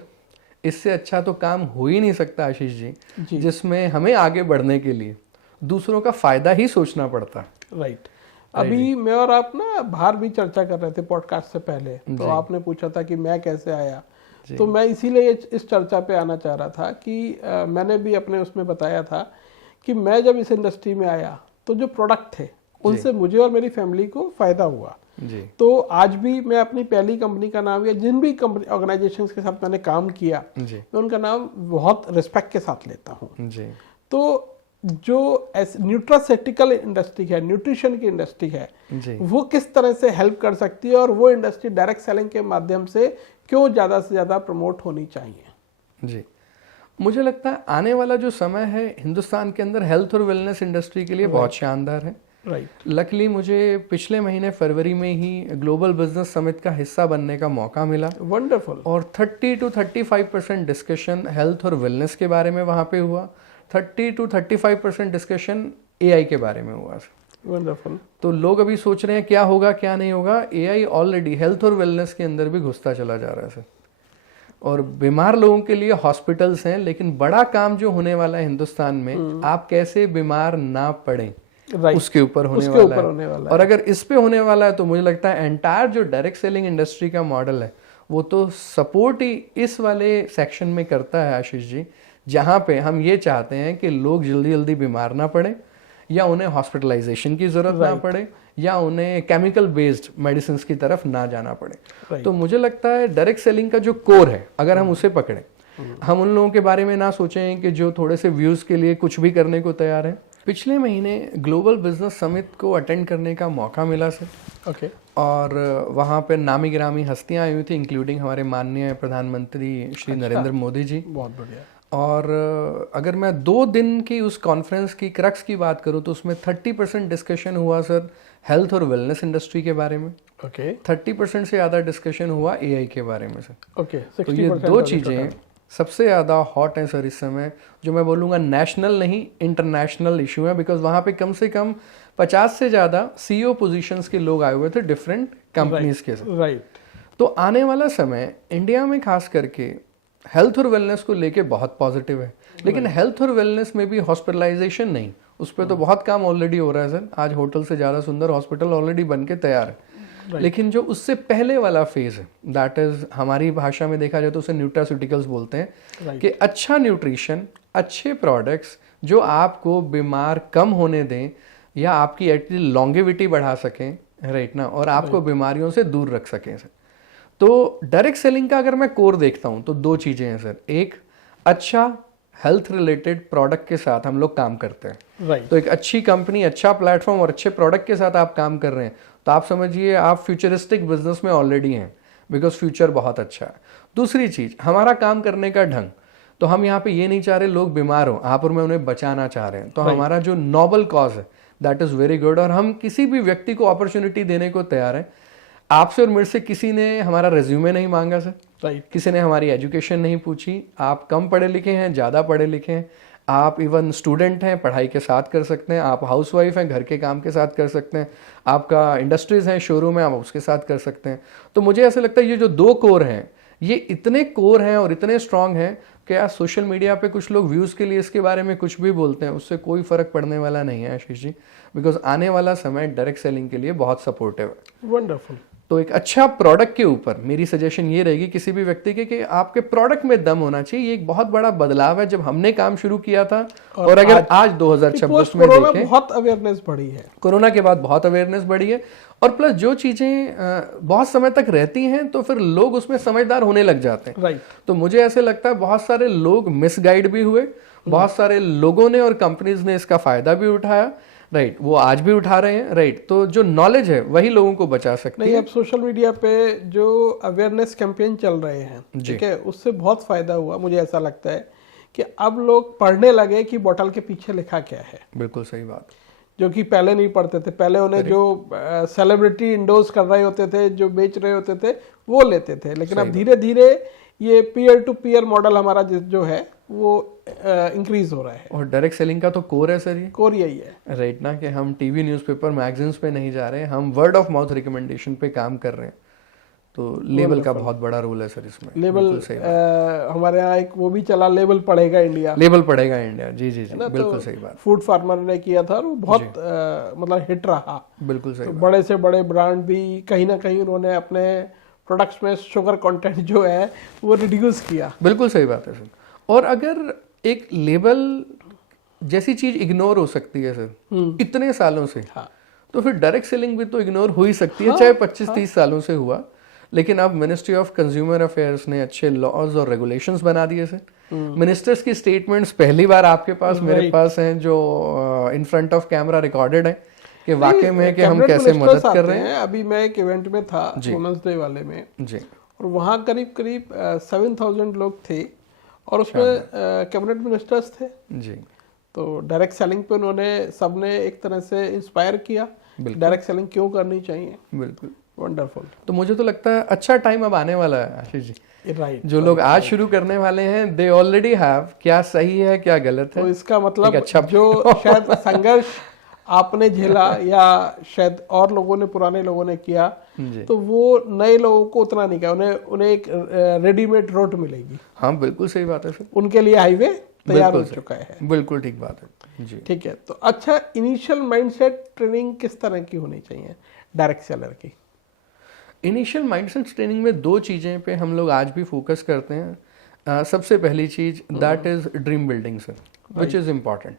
इससे अच्छा तो काम हो ही नहीं सकता आशीष जी, जिसमें हमें आगे बढ़ने के लिए दूसरों का फायदा ही सोचना पड़ता है। राइट। अभी मैं और आप ना बाहर भी चर्चा कर रहे थे पॉडकास्ट से पहले, तो आपने पूछा था कि मैं कैसे आया, तो मैं इसीलिए इस चर्चा पे आना चाह रहा था कि मैंने भी अपने उसमें बताया था कि मैं जब इस इंडस्ट्री में आया तो जो प्रोडक्ट थे उनसे मुझे और मेरी फैमिली को फायदा हुआ जी। तो आज भी मैं अपनी पहली कंपनी का नाम, या जिन भी कंपनी ऑर्गेनाइजेशंस के साथ मैंने काम किया जी, मैं उनका नाम बहुत रिस्पेक्ट के साथ लेता हूँ जी। तो जो न्यूट्रासेटिकल इंडस्ट्री है, न्यूट्रिशन की इंडस्ट्री है जी, वो किस तरह से हेल्प कर सकती है, और वो इंडस्ट्री डायरेक्ट सेलिंग के माध्यम से क्यों ज़्यादा से ज़्यादा प्रमोट होनी चाहिए? जी, मुझे लगता है आने वाला जो समय है हिंदुस्तान के अंदर हेल्थ और वेलनेस इंडस्ट्री के लिए बहुत शानदार है। राइट। लकीली मुझे पिछले महीने फरवरी में ही ग्लोबल बिजनेस समिट का हिस्सा बनने का मौका मिला। वंडरफुल। और 30 to 35% डिस्कशन हेल्थ और वेलनेस के बारे में वहाँ पे हुआ, 30 to 35% डिस्कशन एआई के बारे में हुआ। वंडरफुल। तो लोग अभी सोच रहे हैं क्या होगा क्या नहीं होगा, एआई ऑलरेडी हेल्थ और वेलनेस के अंदर भी घुसता चला जा रहा है सर। और बीमार लोगों के लिए हॉस्पिटल्स हैं, लेकिन बड़ा काम जो होने वाला है हिंदुस्तान में, आप कैसे बीमार ना पड़े उसके ऊपर होने वाला है। और अगर इस पे होने वाला है तो मुझे लगता है एंटायर जो डायरेक्ट सेलिंग इंडस्ट्री का मॉडल है वो तो सपोर्ट ही इस वाले सेक्शन में करता है आशीष जी, जहाँ पे हम ये चाहते हैं कि लोग जल्दी जल्दी बीमार ना पड़े, या उन्हें हॉस्पिटलाइजेशन की जरूरत ना पड़े, या उन्हें केमिकल बेस्ड मेडिसिन की तरफ ना जाना पड़े। तो मुझे लगता है डायरेक्ट सेलिंग का जो कोर है, अगर हम उसे पकड़ें हम उन लोगों के बारे में ना सोचें कि जो थोड़े से व्यूज़ के लिए कुछ भी करने को तैयार हैं। पिछले महीने ग्लोबल बिजनेस समिट को अटेंड करने का मौका मिला सर। ओके। और वहाँ पर नामी गिरामी हस्तियाँ आई हुई थी, इंक्लूडिंग हमारे माननीय प्रधानमंत्री श्री नरेंद्र मोदी जी। बहुत बढ़िया। और अगर मैं 2 दिन की उस कॉन्फ्रेंस की क्रक्स की बात करूं तो उसमें 30% डिस्कशन हुआ सर हेल्थ और वेलनेस इंडस्ट्री के बारे में। ओके। 30% से ज़्यादा डिस्कशन हुआ एआई के बारे में सर। ओके। तो ये 2 चीज़ें सबसे ज़्यादा हॉट हैं सर इस समय, जो मैं बोलूँगा नेशनल नहीं इंटरनेशनल इशू है, बिकॉज वहाँ पे कम से कम 50 से ज़्यादा CEO पोजीशंस के लोग आए हुए थे डिफरेंट कंपनीज के साथ। राइट। तो आने वाला समय इंडिया में खास करके हेल्थ और वेलनेस को लेके बहुत पॉजिटिव है, लेकिन हेल्थ और वेलनेस में भी हॉस्पिटलाइजेशन नहीं, उस पर तो बहुत काम ऑलरेडी हो रहा है सर। आज होटल से ज़्यादा सुंदर हॉस्पिटल ऑलरेडी बन के तैयार है। लेकिन जो उससे पहले वाला फेज है, दैट इज हमारी भाषा में देखा जाए तो उसे न्यूट्रास्यूटिकल्स बोलते हैं, कि अच्छा न्यूट्रिशन, अच्छे प्रोडक्ट्स जो आपको बीमार कम होने दें या आपकी एटलीस्ट लॉन्गेविटी बढ़ा सकें, राइट ना, और आपको बीमारियों से दूर रख सकें सर। तो डायरेक्ट सेलिंग का अगर मैं कोर देखता हूं तो 2 चीजें हैं सर। एक, अच्छा हेल्थ रिलेटेड प्रोडक्ट के साथ हम लोग काम करते हैं। राइट। तो एक अच्छी कंपनी, अच्छा प्लेटफॉर्म और अच्छे प्रोडक्ट के साथ आप काम कर रहे हैं तो आप समझिए आप फ्यूचरिस्टिक बिजनेस में ऑलरेडी हैं, बिकॉज फ्यूचर बहुत अच्छा है। दूसरी चीज, हमारा काम करने का ढंग, तो हम यहाँ पे ये नहीं चाह रहे लोग बीमार हो, आप और मैं उन्हें बचाना चाह रहे हैं। तो हमारा जो नोबल कॉज है दैट इज वेरी गुड, और हम किसी भी व्यक्ति को अपॉर्चुनिटी देने को तैयार हैं। आपसे और मेरे से किसी ने हमारा रेज्यूमे नहीं मांगा सर, राइट। किसी ने हमारी एजुकेशन नहीं पूछी। आप कम पढ़े लिखे हैं, ज़्यादा पढ़े लिखे हैं, आप इवन स्टूडेंट हैं, पढ़ाई के साथ कर सकते हैं, आप हाउसवाइफ हैं, घर के काम के साथ कर सकते हैं, आपका इंडस्ट्रीज हैं, शोरूम है, आप उसके साथ कर सकते हैं। तो मुझे ऐसा लगता है ये जो 2 कोर हैं, ये इतने कोर हैं और इतने स्ट्रांग हैं कि यार सोशल मीडिया पे कुछ लोग व्यूज़ के लिए इसके बारे में कुछ भी बोलते हैं, उससे कोई फर्क पड़ने वाला नहीं है आशीष जी, बिकॉज आने वाला समय डायरेक्ट सेलिंग के लिए बहुत सपोर्टिव है। वंडरफुल। तो एक अच्छा प्रोडक्ट के ऊपर मेरी सजेशन ये रहेगी किसी भी व्यक्ति के कि आपके प्रोडक्ट में दम होना चाहिए। ये एक बहुत बड़ा बदलाव है जब हमने काम शुरू किया था और अगर आज 2026 में देखें, बहुत अवेयरनेस बढ़ी है। कोरोना के बाद बहुत अवेयरनेस बढ़ी है, और प्लस जो चीजें बहुत समय तक रहती हैं तो फिर लोग उसमें समझदार होने लग जाते हैं। राइट। तो मुझे ऐसे लगता है बहुत सारे लोग मिसगाइड भी हुए, बहुत सारे लोगों ने और कंपनीज ने इसका फायदा भी उठाया, राइट, वो आज भी उठा रहे हैं, राइट। तो जो नॉलेज है वही लोगों को बचा सकती है। अब सोशल मीडिया पे जो अवेयरनेस कैंपेन चल रहे हैं, ठीक है, उससे बहुत फायदा हुआ। मुझे ऐसा लगता है कि अब लोग पढ़ने लगे कि बोतल के पीछे लिखा क्या है। बिल्कुल सही बात, जो कि पहले नहीं पढ़ते थे। पहले उन्हें जो सेलिब्रिटी इंडोर्स कर रहे होते थे, जो बेच रहे होते थे, वो लेते थे। लेकिन अब धीरे धीरे ये पीयर टू पीयर मॉडल हमारा जो है वो इंक्रीज हो रहा है। और डायरेक्ट सेलिंग का तो कोर है सर, ये कोर यही है, राइट ना, कि हम टीवी, न्यूज़पेपर, मैगजीन्स पे नहीं जा रहे, हम वर्ड ऑफ माउथ रिकमेंडेशन पे काम कर रहे हैं। तो लेबल का बहुत बड़ा रोल है सर इसमें। लेबल हमारे यहाँ एक वो भी चला, लेबल पढ़ेगा इंडिया, लेबल पढ़ेगा इंडिया, जी जी जी, बिल्कुल सही बात। फूड फार्मर ने किया था और वो बहुत मतलब हिट रहा। बिल्कुल सही। बड़े से बड़े ब्रांड भी कहीं ना कहीं उन्होंने अपने प्रोडक्ट्स में शुगर कंटेंट जो है वो रिड्यूस किया। बिल्कुल सही बात है सर। और अगर एक लेबल जैसी चीज इग्नोर हो सकती है सर इतने सालों से, हाँ, तो फिर डायरेक्ट सेलिंग भी तो इग्नोर हो ही सकती है, चाहे 25-30 सालों से हुआ। लेकिन अब मिनिस्ट्री ऑफ कंज्यूमर अफेयर्स ने अच्छे लॉज और रेगुलेशंस बना दिए सर। मिनिस्टर्स की स्टेटमेंट्स पहली बार आपके पास, मेरे पास हैं, जो in front of camera recorded है कि वाकई में कि हम कैसे मदद कर रहे हैं। अभी मैं एक इवेंट में था वुमेन्स डे वाले में जी, और वहाँ करीब करीब 7000 लोग थे और उसमें कैबिनेट मिनिस्टर्स थे जी। तो डायरेक्ट सेलिंग पे उन्होंने सबने एक तरह से इंस्पायर किया, डायरेक्ट सेलिंग क्यों करनी चाहिए। बिल्कुल वंडरफुल। तो मुझे तो लगता है अच्छा टाइम अब आने वाला है आशीष जी। राइट। जो लोग आज शुरू करने वाले हैं, दे ऑलरेडी हैव, क्या सही है क्या गलत है, तो इसका मतलब अच्छा जो शायद संघर्ष आपने झेला या शायद और लोगों ने, पुराने लोगों ने किया, तो वो नए लोगों को उतना नहीं किया, उन्हें एक रेडीमेड रोड मिलेगी। हाँ बिल्कुल सही बात है सर, उनके लिए हाईवे तैयार हो चुका है। बिल्कुल ठीक बात है जी। ठीक है, तो अच्छा, इनिशियल माइंडसेट ट्रेनिंग किस तरह की होनी चाहिए डायरेक्ट सेलर की? इनिशियल माइंडसेट ट्रेनिंग में 2 चीज़ें पे हम लोग आज भी फोकस करते हैं। सबसे पहली चीज़ that is dream building sir, which is important,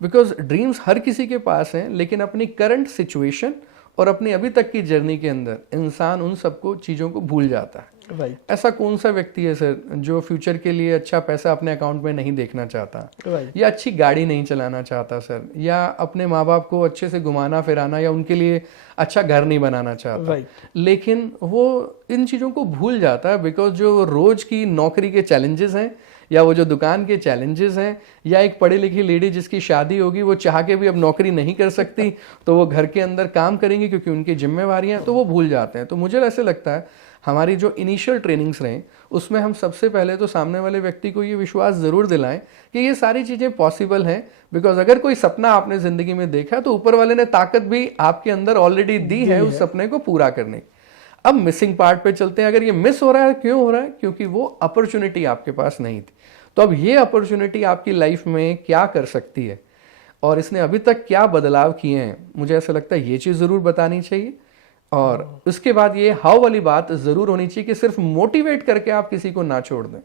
because dreams हर किसी के पास हैं, लेकिन अपनी करंट सिचुएशन और अपनी अभी तक की जर्नी के अंदर इंसान उन सबको चीज़ों को भूल जाता है। राइट ऐसा कौन सा व्यक्ति है सर जो फ्यूचर के लिए अच्छा पैसा अपने अकाउंट में नहीं देखना चाहता, राइट या अच्छी गाड़ी नहीं चलाना चाहता सर, या अपने माँ बाप को अच्छे से घुमाना फिराना या उनके लिए अच्छा घर नहीं बनाना चाहता, राइट लेकिन वो इन चीज़ों को भूल जाता है बिकॉज जो रोज की नौकरी के चैलेंजेस हैं या वो जो दुकान के चैलेंजेस हैं या एक पढ़ी लिखी लेडी जिसकी शादी होगी वो चाह के भी अब नौकरी नहीं कर सकती तो वो घर के अंदर काम करेंगी क्योंकि उनकी जिम्मेवारियां, तो वो भूल जाते हैं। तो मुझे ऐसे लगता है हमारी जो इनिशियल ट्रेनिंग्स रहें उसमें हम सबसे पहले तो सामने वाले व्यक्ति को ये विश्वास ज़रूर दिलाएं कि ये सारी चीज़ें पॉसिबल हैं, बिकॉज अगर कोई सपना आपने ज़िंदगी में देखा तो ऊपर वाले ने ताकत भी आपके अंदर ऑलरेडी दी है उस सपने को पूरा करने की। अब मिसिंग पार्ट पे चलते हैं। अगर ये मिस हो रहा है, क्यों हो रहा है? क्योंकि वो अपॉर्चुनिटी आपके पास नहीं थी। तो अब ये अपॉर्चुनिटी आपकी लाइफ में क्या कर सकती है और इसने अभी तक क्या बदलाव किए हैं, मुझे ऐसा लगता है ये चीज़ ज़रूर बतानी चाहिए। और उसके बाद ये हाउ वाली बात ज़रूर होनी चाहिए कि सिर्फ मोटिवेट करके आप किसी को ना छोड़ दें,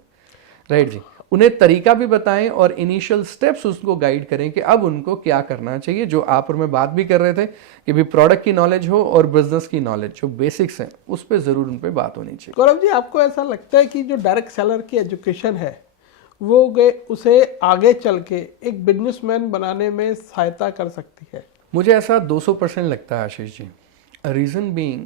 राइट जी। उन्हें तरीका भी बताएं और इनिशियल स्टेप्स उसको गाइड करें कि अब उनको क्या करना चाहिए। जो आप और मैं बात भी कर रहे थे कि भी प्रोडक्ट की नॉलेज हो और बिजनेस की नॉलेज, जो बेसिक्स हैं उस पर ज़रूर उन पर बात होनी चाहिए। गौरव जी, आपको ऐसा लगता है कि जो डायरेक्ट सेलर की एजुकेशन है वो उसे आगे चल के एक बिजनेसमैन बनाने में सहायता कर सकती है? मुझे ऐसा 200% लगता है आशीष जी। रीज़न बीइंग,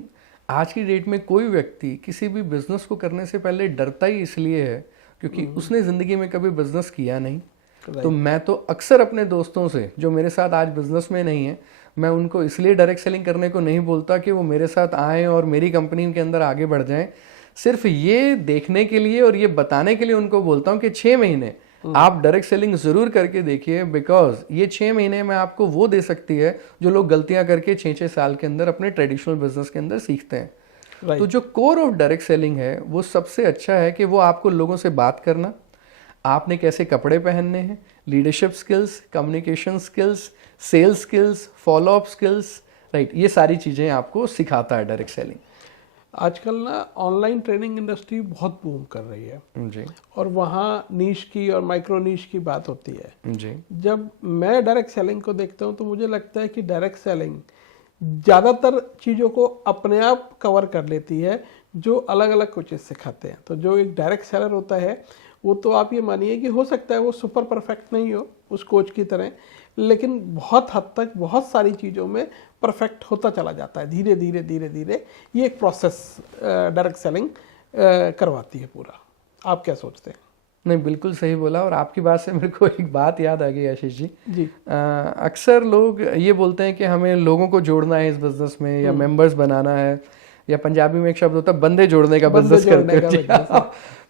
आज की डेट में कोई व्यक्ति किसी भी बिजनेस को करने से पहले डरता ही इसलिए है क्योंकि उसने ज़िंदगी में कभी बिजनेस किया नहीं। तो मैं तो अक्सर अपने दोस्तों से जो मेरे साथ आज बिजनेस में नहीं है, मैं उनको इसलिए डायरेक्ट सेलिंग करने को नहीं बोलता कि वो मेरे साथ आएँ और मेरी कंपनी के अंदर आगे बढ़ जाएं। सिर्फ ये देखने के लिए और ये बताने के लिए उनको बोलता हूँ कि 6 महीने आप डायरेक्ट सेलिंग जरूर करके देखिए, बिकॉज ये 6 महीने में आपको वो दे सकती है जो लोग गलतियां करके 6-6 साल के अंदर अपने ट्रेडिशनल बिजनेस के अंदर सीखते हैं। तो जो कोर ऑफ डायरेक्ट सेलिंग है वो सबसे अच्छा है कि वो आपको लोगों से बात करना, आपने कैसे कपड़े पहनने हैं, leadership skills, communication skills, sales skills, follow up skills, right, ये सारी चीज़ें आपको सिखाता है डायरेक्ट सेलिंग। आजकल ना ऑनलाइन ट्रेनिंग इंडस्ट्री बहुत बूम कर रही है जी और वहाँ नीश की और माइक्रो नीश की बात होती है जी। जब मैं डायरेक्ट सेलिंग को देखता हूँ तो मुझे लगता है कि डायरेक्ट सेलिंग ज़्यादातर चीज़ों को अपने आप कवर कर लेती है जो अलग अलग कोचेस सिखाते हैं। तो जो एक डायरेक्ट सेलर होता है वो तो आप ये मानिए कि हो सकता है वो सुपर परफेक्ट नहीं हो उस कोच की तरह, लेकिन बहुत हद तक बहुत सारी चीज़ों में परफेक्ट होता चला जाता है। धीरे धीरे धीरे धीरे ये एक प्रोसेस डायरेक्ट सेलिंग करवाती है पूरा। आप क्या सोचते हैं? नहीं, बिल्कुल सही बोला। और आपकी बात से मेरे को एक बात याद आ गई आशीष जी। जी अक्सर लोग ये बोलते हैं कि हमें लोगों को जोड़ना है इस बिजनेस में या मेंबर्स बनाना है, या पंजाबी में एक शब्द होता है बंदे जोड़ने का बिजनेस करते हैं।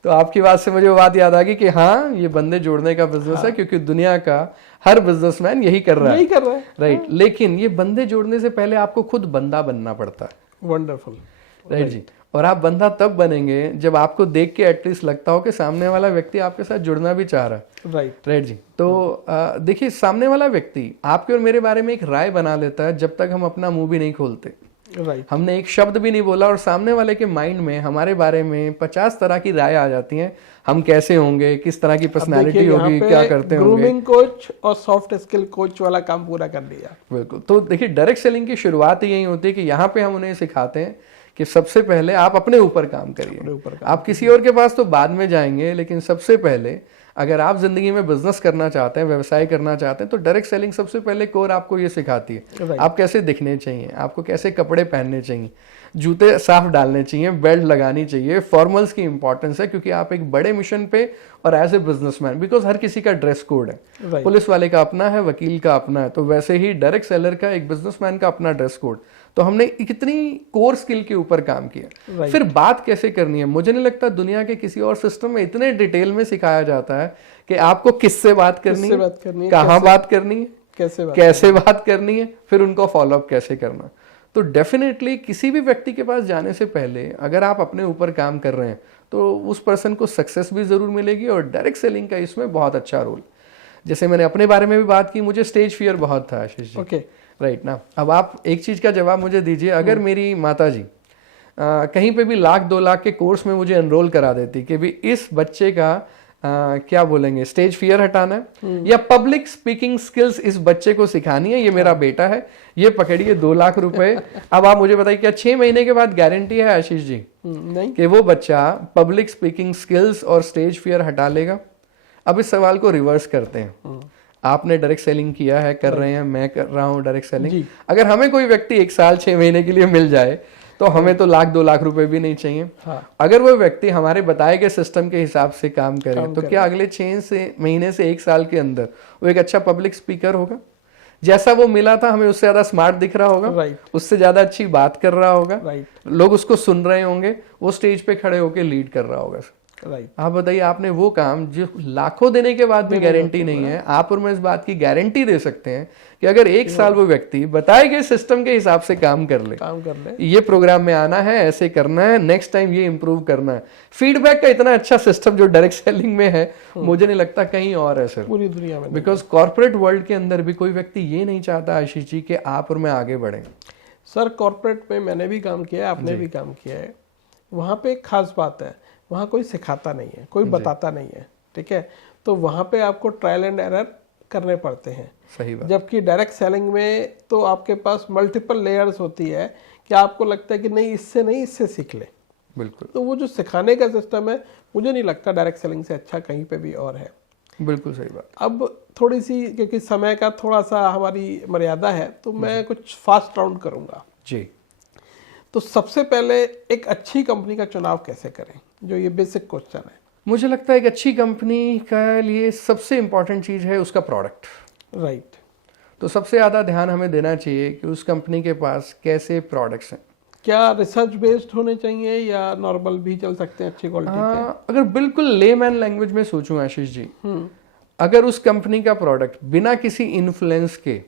तो आपकी बात से मुझे वो बात याद आ गई कि हाँ, ये बंदे जोड़ने का बिजनेस है क्योंकि दुनिया का हर बिजनेसमैन यही कर रहा है, राइट। लेकिन ये बंदे जोड़ने से पहले आपको खुद बंदा बनना पड़ता है। वंडरफुल, राइट जी। और आप बंदा तब बनेंगे जब आपको देख के एटलीस्ट लगता हो कि सामने वाला व्यक्ति आपके साथ जुड़ना भी चाह रहा है, राइट जी। तो देखिए, सामने वाला व्यक्ति आपके और मेरे बारे में एक राय बना लेता है जब तक हम अपना मुंह भी नहीं खोलते, राइट। हमने एक शब्द भी नहीं बोला और सामने वाले के माइंड में हमारे बारे में 50 तरह की राय आ जाती हैं। हम कैसे होंगे, किस तरह की पर्सनालिटी होगी, क्या करते होंगे। ग्रूमिंग कोच और सॉफ्ट स्किल कोच वाला काम पूरा कर लिया। बिल्कुल। तो देखिए, डायरेक्ट सेलिंग की शुरुआत ही यही होती है कि यहाँ पे हम उन्हें सिखाते हैं कि सबसे पहले आप अपने ऊपर काम करिए। आप किसी और के पास तो बाद में जाएंगे, लेकिन सबसे पहले अगर आप जिंदगी में बिजनेस करना चाहते हैं, व्यवसाय करना चाहते हैं, तो डायरेक्ट सेलिंग सबसे पहले कोर आपको ये सिखाती है। आप कैसे दिखने चाहिए, आपको कैसे कपड़े पहनने चाहिए, जूते साफ डालने चाहिए, बेल्ट लगानी चाहिए। फॉर्मल्स की इंपॉर्टेंस है क्योंकि आप एक बड़े मिशन पे और एज ए बिजनेसमैन, बिकॉज हर किसी का ड्रेस कोड है। पुलिस वाले का अपना है, वकील का अपना है, तो वैसे ही डायरेक्ट सेलर का, एक बिजनेसमैन का अपना ड्रेस कोड। तो हमने कितनी कोर स्किल के ऊपर काम किया। फिर बात कैसे करनी है, मुझे नहीं लगता दुनिया के किसी और सिस्टम में इतने डिटेल में सिखाया जाता है कि आपको किससे बात करनी है, कहाँ बात करनी है, कैसे बात करनी है, फिर उनको फॉलोअप कैसे करना। तो डेफिनेटली किसी भी व्यक्ति के पास जाने से पहले अगर आप अपने ऊपर काम कर रहे हैं तो उस पर्सन को सक्सेस भी जरूर मिलेगी और डायरेक्ट सेलिंग का इसमें बहुत अच्छा रोल। जैसे मैंने अपने बारे में भी बात की, मुझे स्टेज फियर बहुत था आशीष जी, राइट ना। अब आप एक चीज का जवाब मुझे दीजिए, अगर मेरी माता जी कहीं पे भी 1 लाख 2 लाख के कोर्स में मुझे एनरोल करा देती कि भी इस बच्चे का क्या बोलेंगे, स्टेज फियर हटाना है या पब्लिक स्पीकिंग स्किल्स इस बच्चे को सिखानी है। ये मेरा बेटा है, ये पकड़िए 2 लाख रुपए। अब आप मुझे बताइए क्या 6 महीने के बाद गारंटी है आशीष जी नहीं कि वो बच्चा पब्लिक स्पीकिंग स्किल्स और स्टेज फियर हटा लेगा? अब इस सवाल को रिवर्स करते हैं। आपने डायरेक्ट सेलिंग किया है, कर रहे हैं, मैं कर रहा हूं डायरेक्ट सेलिंग। अगर हमें कोई व्यक्ति 1 साल 6 महीने के लिए मिल जाए तो हमें तो 1 लाख 2 लाख रुपए भी नहीं चाहिए। अगर वो व्यक्ति हमारे बताए गए सिस्टम के हिसाब से काम करे तो क्या अगले 6 महीने से 1 साल के अंदर वो एक अच्छा पब्लिक स्पीकर होगा? जैसा वो मिला था हमें उससे ज्यादा स्मार्ट दिख रहा होगा, उससे ज्यादा अच्छी बात कर रहा होगा, लोग उसको सुन रहे होंगे, वो स्टेज पे खड़े होकर लीड कर रहा होगा। आप बताइए, आपने वो काम जो लाखों देने के बाद भी गारंटी नहीं है, आप और मैं इस बात की गारंटी दे सकते हैं कि अगर 1 साल वो व्यक्ति बताए गए सिस्टम के हिसाब से काम कर ले, ये प्रोग्राम में आना है, ऐसे करना है, नेक्स्ट टाइम ये इंप्रूव करना है, फीडबैक का इतना अच्छा सिस्टम जो डायरेक्ट सेलिंग में है मुझे नहीं लगता कहीं और है सर, पूरी दुनिया में। बिकॉज कॉर्पोरेट वर्ल्ड के अंदर भी कोई व्यक्ति ये नहीं चाहता आशीष जी कि आप और मैं आगे बढ़े। सर कॉर्पोरेट में मैंने भी काम किया है, आपने भी काम किया है, वहाँ पे एक खास बात है, वहाँ कोई सिखाता नहीं है, कोई बताता नहीं है, ठीक है, तो वहाँ पे आपको ट्रायल एंड एरर करने पड़ते हैं। सही बात। जबकि डायरेक्ट सेलिंग में तो आपके पास मल्टीपल लेयर्स होती है कि आपको लगता है कि नहीं इससे नहीं, इससे सीख ले। बिल्कुल। तो वो जो सिखाने का सिस्टम है मुझे नहीं लगता डायरेक्ट सेलिंग से अच्छा कहीं पे भी और है। बिल्कुल सही बात। अब थोड़ी सी क्योंकि समय का थोड़ा सा हमारी मर्यादा है तो मैं कुछ फास्ट राउंड करूँगा जी। तो सबसे पहले एक अच्छी कंपनी का चुनाव कैसे करें, जो ये बेसिक क्वेश्चन है। मुझे लगता है एक अच्छी कंपनी का लिए सबसे इंपॉर्टेंट चीज है उसका प्रोडक्ट। राइट। तो सबसे ज्यादा ध्यान हमें देना चाहिए कि उस कंपनी के पास कैसे प्रोडक्ट्स हैं। क्या रिसर्च बेस्ड होने चाहिए या नॉर्मल भी चल सकते हैं अच्छी क्वालिटी के? अगर बिल्कुल लेमैन लैंग्वेज में सोचूं आशीष जी, अगर उस कंपनी का प्रोडक्ट बिना किसी इन्फ्लुएंस के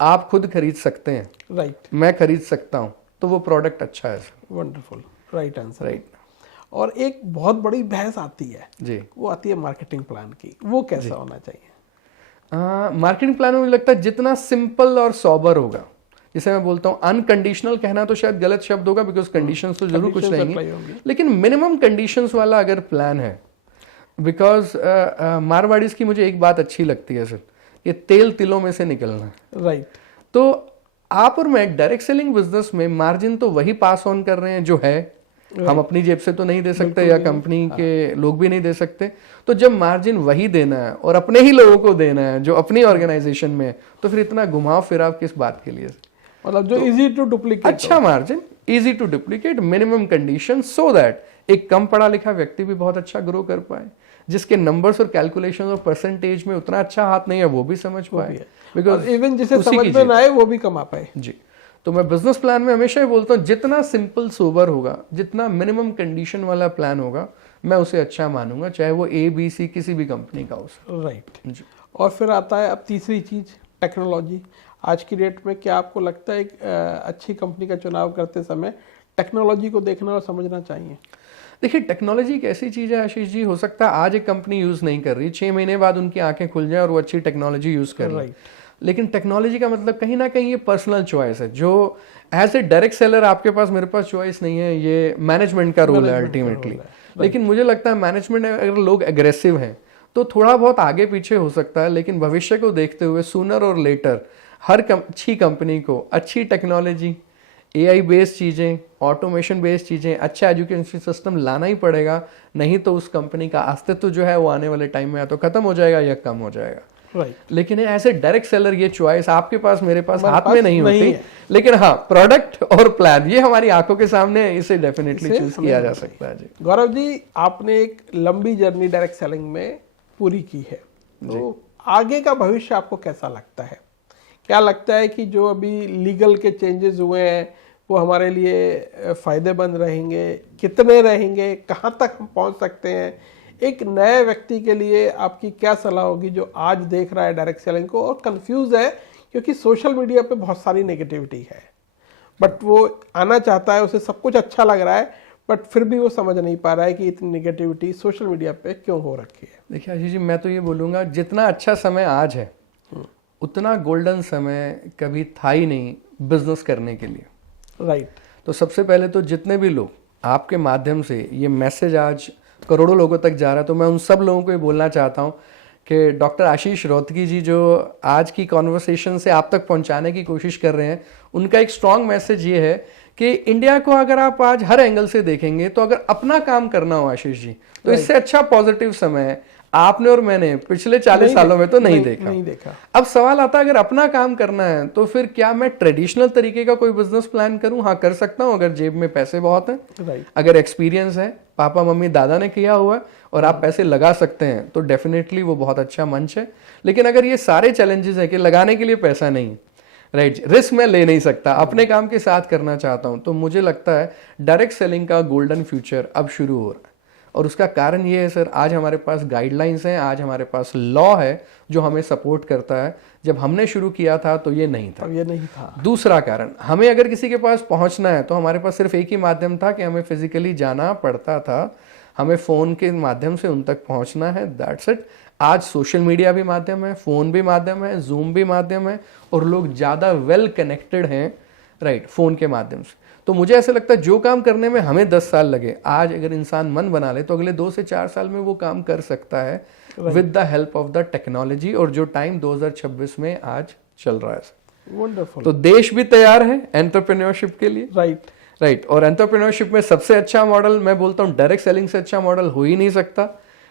आप खुद खरीद सकते हैं, राइट, मैं खरीद सकता हूं, तो वो प्रोडक्ट अच्छा है। Wonderful, right answer. राइट। और एक बहुत बड़ी बहस आती है जी, वो आती है मार्केटिंग प्लान की, वो कैसा होना चाहिए? मार्केटिंग प्लान में मुझे लगता है जितना सिंपल और सॉबर होगा, जिसे मैं बोलता हूँ अनकंडीशनल कहना तो शायद गलत शब्द होगा बिकॉज कंडीशंस तो जरूर कुछ रहेंगी, लेकिन मिनिमम कंडीशंस वाला अगर प्लान है, बिकॉज मारवाड़ीज की मुझे एक बात अच्छी लगती है सर, ये तेल तिलों में से निकलना है। राइट। तो आप और मैं डायरेक्ट सेलिंग बिजनेस में मार्जिन तो वही पास ऑन कर रहे हैं जो है, हम अपनी जेब से तो नहीं दे सकते या कंपनी के लोग भी नहीं दे सकते। तो जब मार्जिन वही देना है और अपने ही लोगों को देना है जो अपनी ऑर्गेनाइजेशन में, तो फिर इतना घुमाव फिराव किस बात के लिए? मतलब जो इजी टू डुप्लीकेट, अच्छा margin, easy to duplicate, minimum condition, so that एक कम पढ़ा लिखा व्यक्ति भी बहुत अच्छा ग्रो कर पाए, जिसके नंबर्स और कैलकुलेशन और परसेंटेज में उतना अच्छा हाथ नहीं है वो भी समझ पाए, बिकॉज इवन जिसे समझ में ना आए वो भी कमा पाए। जी। तो मैं बिजनेस प्लान में हमेशा ही बोलता हूँ जितना सिंपल सोबर होगा, जितना मिनिमम कंडीशन वाला प्लान होगा, मैं उसे अच्छा मानूंगा, चाहे वो ABC किसी भी कंपनी का हो। राइट। और फिर आता है अब तीसरी चीज, टेक्नोलॉजी। आज की डेट में क्या आपको लगता है एक अच्छी कंपनी का चुनाव करते समय टेक्नोलॉजी को देखना और समझना चाहिए? देखिए, टेक्नोलॉजी एक ऐसी चीज है आशीष जी, हो सकता है आज एक कंपनी यूज नहीं कर रही, 6 महीने बाद उनकी आंखें खुल जाए और वो अच्छी टेक्नोलॉजी यूज कर रही है। लेकिन टेक्नोलॉजी का मतलब कहीं ना कहीं ये पर्सनल चॉइस है, जो एज ए डायरेक्ट सेलर आपके पास मेरे पास चॉइस नहीं है, ये मैनेजमेंट का रोल है अल्टीमेटली। लेकिन मुझे लगता है मैनेजमेंट अगर लोग एग्रेसिव हैं तो थोड़ा बहुत आगे पीछे हो सकता है, लेकिन भविष्य को देखते हुए सूनर और लेटर हर अच्छी कंपनी को अच्छी टेक्नोलॉजी, AI बेस्ड चीज़ें, ऑटोमेशन बेस्ड चीज़ें, अच्छा एजुकेशन सिस्टम लाना ही पड़ेगा, नहीं तो उस कंपनी का अस्तित्व जो है वो आने वाले टाइम में या तो खत्म हो जाएगा या कम हो जाएगा। लेकिन ऐसे डायरेक्ट सेलर ये चॉइस आपके पास मेरे पास हाथ में नहीं होती, लेकिन हाँ प्रोडक्ट और प्लान ये हमारी आंखों के सामने है, इसे डेफिनेटली चूज किया जा सकता है। जी गौरव जी, आपने एक लंबी जर्नी डायरेक्ट सेलिंग में पूरी की है, तो आगे का भविष्य आपको कैसा लगता है? क्या लगता है कि जो अभी लीगल के चेंजेस हुए हैं वो हमारे लिए फायदेमंद रहेंगे, कितने रहेंगे, कहाँ तक हम पहुँच सकते हैं? एक नए व्यक्ति के लिए आपकी क्या सलाह होगी जो आज देख रहा है डायरेक्ट सेलिंग को और कंफ्यूज है, क्योंकि सोशल मीडिया पे बहुत सारी नेगेटिविटी है, बट वो आना चाहता है, उसे सब कुछ अच्छा लग रहा है, बट फिर भी वो समझ नहीं पा रहा है कि इतनी नेगेटिविटी सोशल मीडिया पे क्यों हो रखी है? देखिए आशीष जी, मैं तो ये बोलूँगा जितना अच्छा समय आज है उतना गोल्डन समय कभी था ही नहीं बिजनेस करने के लिए। राइट। तो सबसे पहले तो जितने भी लोग आपके माध्यम से ये मैसेज आज करोड़ों लोगों तक जा रहा है। तो मैं उन सब लोगों को ये बोलना चाहता हूँ कि डॉक्टर आशीष रोहतगी जी जो आज की कॉन्वर्सेशन से आप तक पहुंचाने की कोशिश कर रहे हैं, उनका एक स्ट्रांग मैसेज ये है कि इंडिया को अगर आप आज हर एंगल से देखेंगे तो अगर अपना काम करना हो आशीष जी, तो इससे अच्छा पॉजिटिव समय है आपने और मैंने पिछले 40 सालों में तो नहीं देखा। अब सवाल आता है अगर अपना काम करना है तो फिर क्या मैं ट्रेडिशनल तरीके का कोई बिजनेस प्लान करूं? हाँ, कर सकता हूं अगर जेब में पैसे बहुत हैं, अगर एक्सपीरियंस है, पापा मम्मी दादा ने किया हुआ है और आप पैसे लगा सकते हैं तो डेफिनेटली वो बहुत अच्छा मंच है। लेकिन अगर ये सारे चैलेंजेस है कि लगाने के लिए पैसा नहीं है, राइट, रिस्क मैं ले नहीं सकता, अपने काम के साथ करना चाहता हूं, तो मुझे लगता है डायरेक्ट सेलिंग का गोल्डन फ्यूचर अब शुरू हो रहा है। और उसका कारण ये है सर, आज हमारे पास गाइडलाइंस हैं, आज हमारे पास लॉ है जो हमें सपोर्ट करता है। जब हमने शुरू किया था तो ये नहीं था। दूसरा कारण, हमें अगर किसी के पास पहुंचना है तो हमारे पास सिर्फ एक ही माध्यम था कि हमें फिजिकली जाना पड़ता था, हमें फोन के माध्यम से उन तक पहुंचना है, दैट्स इट। आज सोशल मीडिया भी माध्यम है, फोन भी माध्यम है, जूम भी माध्यम है और लोग ज्यादा वेल कनेक्टेड हैं, राइट, फोन के माध्यम से। तो मुझे ऐसा लगता है जो काम करने में हमें 10 साल लगे, आज अगर इंसान मन बना ले तो अगले 2 से 4 साल में वो काम कर सकता है with the help of the technology, और जो टाइम 2026 में आज चल रहा है। वंडरफुल। तो देश भी तैयार है एंटरप्रेन्योरशिप के लिए, राइट। और एंटरप्रेन्योरशिप में सबसे अच्छा मॉडल मैं बोलता हूँ डायरेक्ट सेलिंग से अच्छा मॉडल हो ही नहीं सकता,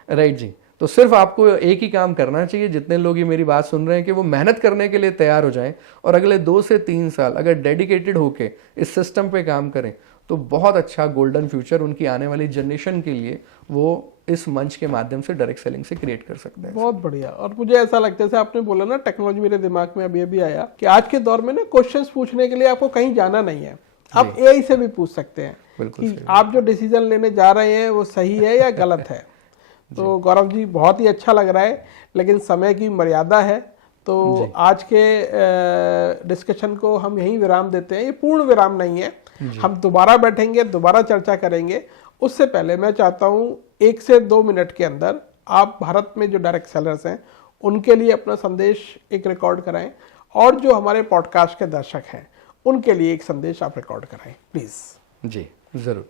राइट जी। तो सिर्फ आपको एक ही काम करना चाहिए, जितने लोग ये मेरी बात सुन रहे हैं, कि वो मेहनत करने के लिए तैयार हो जाएं और अगले 2 से 3 साल अगर डेडिकेटेड होके इस सिस्टम पे काम करें तो बहुत अच्छा गोल्डन फ्यूचर उनकी आने वाली जनरेशन के लिए वो इस मंच के माध्यम से डायरेक्ट सेलिंग से क्रिएट कर सकते हैं। बहुत बढ़िया। और मुझे ऐसा लगता है, जैसे आपने बोला ना टेक्नोलॉजी, मेरे दिमाग में अभी अभी आया कि आज के दौर में ना क्वेश्चंस पूछने के लिए आपको कहीं जाना नहीं है, आप एआई से भी पूछ सकते हैं कि आप जो डिसीजन लेने जा रहे हैं वो सही है या गलत है। तो गौरव जी बहुत ही अच्छा लग रहा है, लेकिन समय की मर्यादा है, तो आज के डिस्कशन को हम यहीं विराम देते हैं। ये पूर्ण विराम नहीं है, हम दोबारा बैठेंगे, दोबारा चर्चा करेंगे। उससे पहले मैं चाहता हूं 1 से 2 मिनट के अंदर आप भारत में जो डायरेक्ट सेलर्स हैं उनके लिए अपना संदेश एक रिकॉर्ड कराएं, और जो हमारे पॉडकास्ट के दर्शक हैं उनके लिए एक संदेश आप रिकॉर्ड कराएं प्लीज। जी जरूर।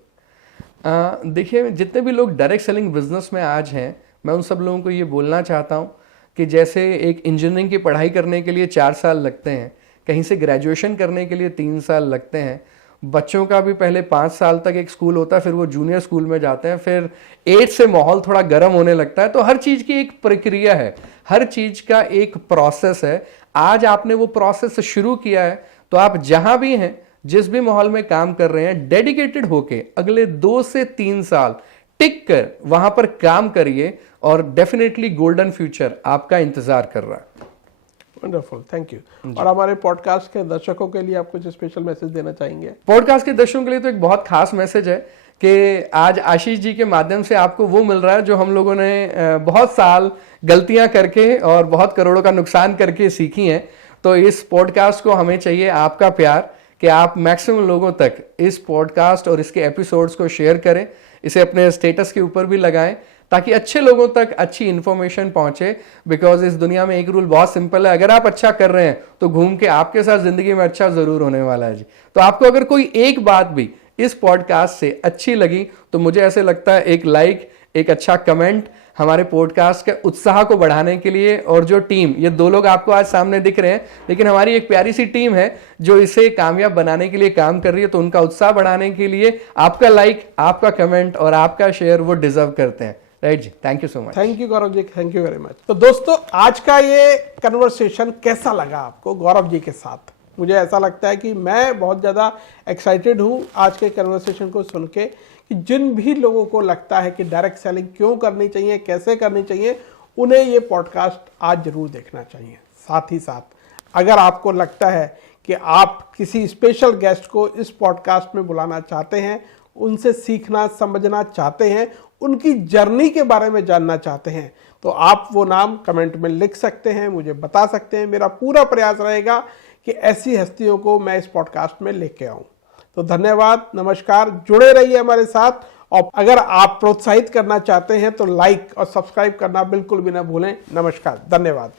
देखिए, जितने भी लोग डायरेक्ट सेलिंग बिजनेस में आज हैं, मैं उन सब लोगों को ये बोलना चाहता हूँ कि जैसे एक इंजीनियरिंग की पढ़ाई करने के लिए 4 साल लगते हैं, कहीं से ग्रेजुएशन करने के लिए 3 साल लगते हैं, बच्चों का भी पहले 5 साल तक एक स्कूल होता है, फिर वो जूनियर स्कूल में जाते हैं, फिर 8 से माहौल थोड़ा गर्म होने लगता है। तो हर चीज की एक प्रक्रिया है, हर चीज का एक प्रोसेस है। आज आपने वो प्रोसेस शुरू किया है, तो आप जहां भी हैं, जिस भी माहौल में काम कर रहे हैं, डेडिकेटेड होके अगले 2 से 3 साल टिक कर वहां पर काम करिए और डेफिनेटली गोल्डन फ्यूचर आपका इंतजार कर रहा है। Wonderful, thank you. और हमारे पॉडकास्ट के दर्शकों के लिए आप कुछ स्पेशल मैसेज देना चाहेंगे? पॉडकास्ट के दर्शकों के लिए तो एक बहुत खास मैसेज है कि आज आशीष जी के माध्यम से आपको वो मिल रहा है जो हम लोगों ने बहुत साल गलतियां करके और बहुत करोड़ों का नुकसान करके सीखी हैं। तो इस पॉडकास्ट को हमें चाहिए आपका प्यार, कि आप मैक्सिमम लोगों तक इस पॉडकास्ट और इसके एपिसोड्स को शेयर करें, इसे अपने स्टेटस के ऊपर भी लगाएं ताकि अच्छे लोगों तक अच्छी इंफॉर्मेशन पहुंचे। बिकॉज इस दुनिया में एक रूल बहुत सिंपल है, अगर आप अच्छा कर रहे हैं तो घूम के आपके साथ जिंदगी में अच्छा जरूर होने वाला है जी। तो आपको अगर कोई एक बात भी इस पॉडकास्ट से अच्छी लगी तो मुझे ऐसे लगता है एक लाइक, एक अच्छा कमेंट हमारे पॉडकास्ट के उत्साह को बढ़ाने के लिए, और जो टीम, ये 2 लोग आपको आज सामने दिख रहे हैं, लेकिन हमारी एक प्यारी सी टीम है जो इसे कामयाब बनाने के लिए काम कर रही है। तो उनका उत्साह बढ़ाने के लिए आपका लाइक, आपका कमेंट और आपका शेयर वो डिजर्व करते हैं, राइट जी। Thank you so much. Thank you Gaurav ji, thank you very much. तो दोस्तों, आज का ये कन्वर्सेशन कैसा लगा आपको गौरव जी के साथ? मुझे ऐसा लगता है कि मैं बहुत ज़्यादा एक्साइटेड हूँ आज के कन्वर्सेशन को सुन के, कि जिन भी लोगों को लगता है कि डायरेक्ट सेलिंग क्यों करनी चाहिए, कैसे करनी चाहिए, उन्हें ये पॉडकास्ट आज जरूर देखना चाहिए। साथ ही साथ अगर आपको लगता है कि आप किसी स्पेशल गेस्ट को इस पॉडकास्ट में बुलाना चाहते हैं, उनसे सीखना समझना चाहते हैं, उनकी जर्नी के बारे में जानना चाहते हैं, तो आप वो नाम कमेंट में लिख सकते हैं, मुझे बता सकते हैं। मेरा पूरा प्रयास रहेगा कि ऐसी हस्तियों को मैं इस पॉडकास्ट में लेके आऊं। तो धन्यवाद, नमस्कार, जुड़े रहिए हमारे साथ। और अगर आप प्रोत्साहित करना चाहते हैं तो लाइक और सब्सक्राइब करना बिल्कुल भी ना भूलें। नमस्कार, धन्यवाद।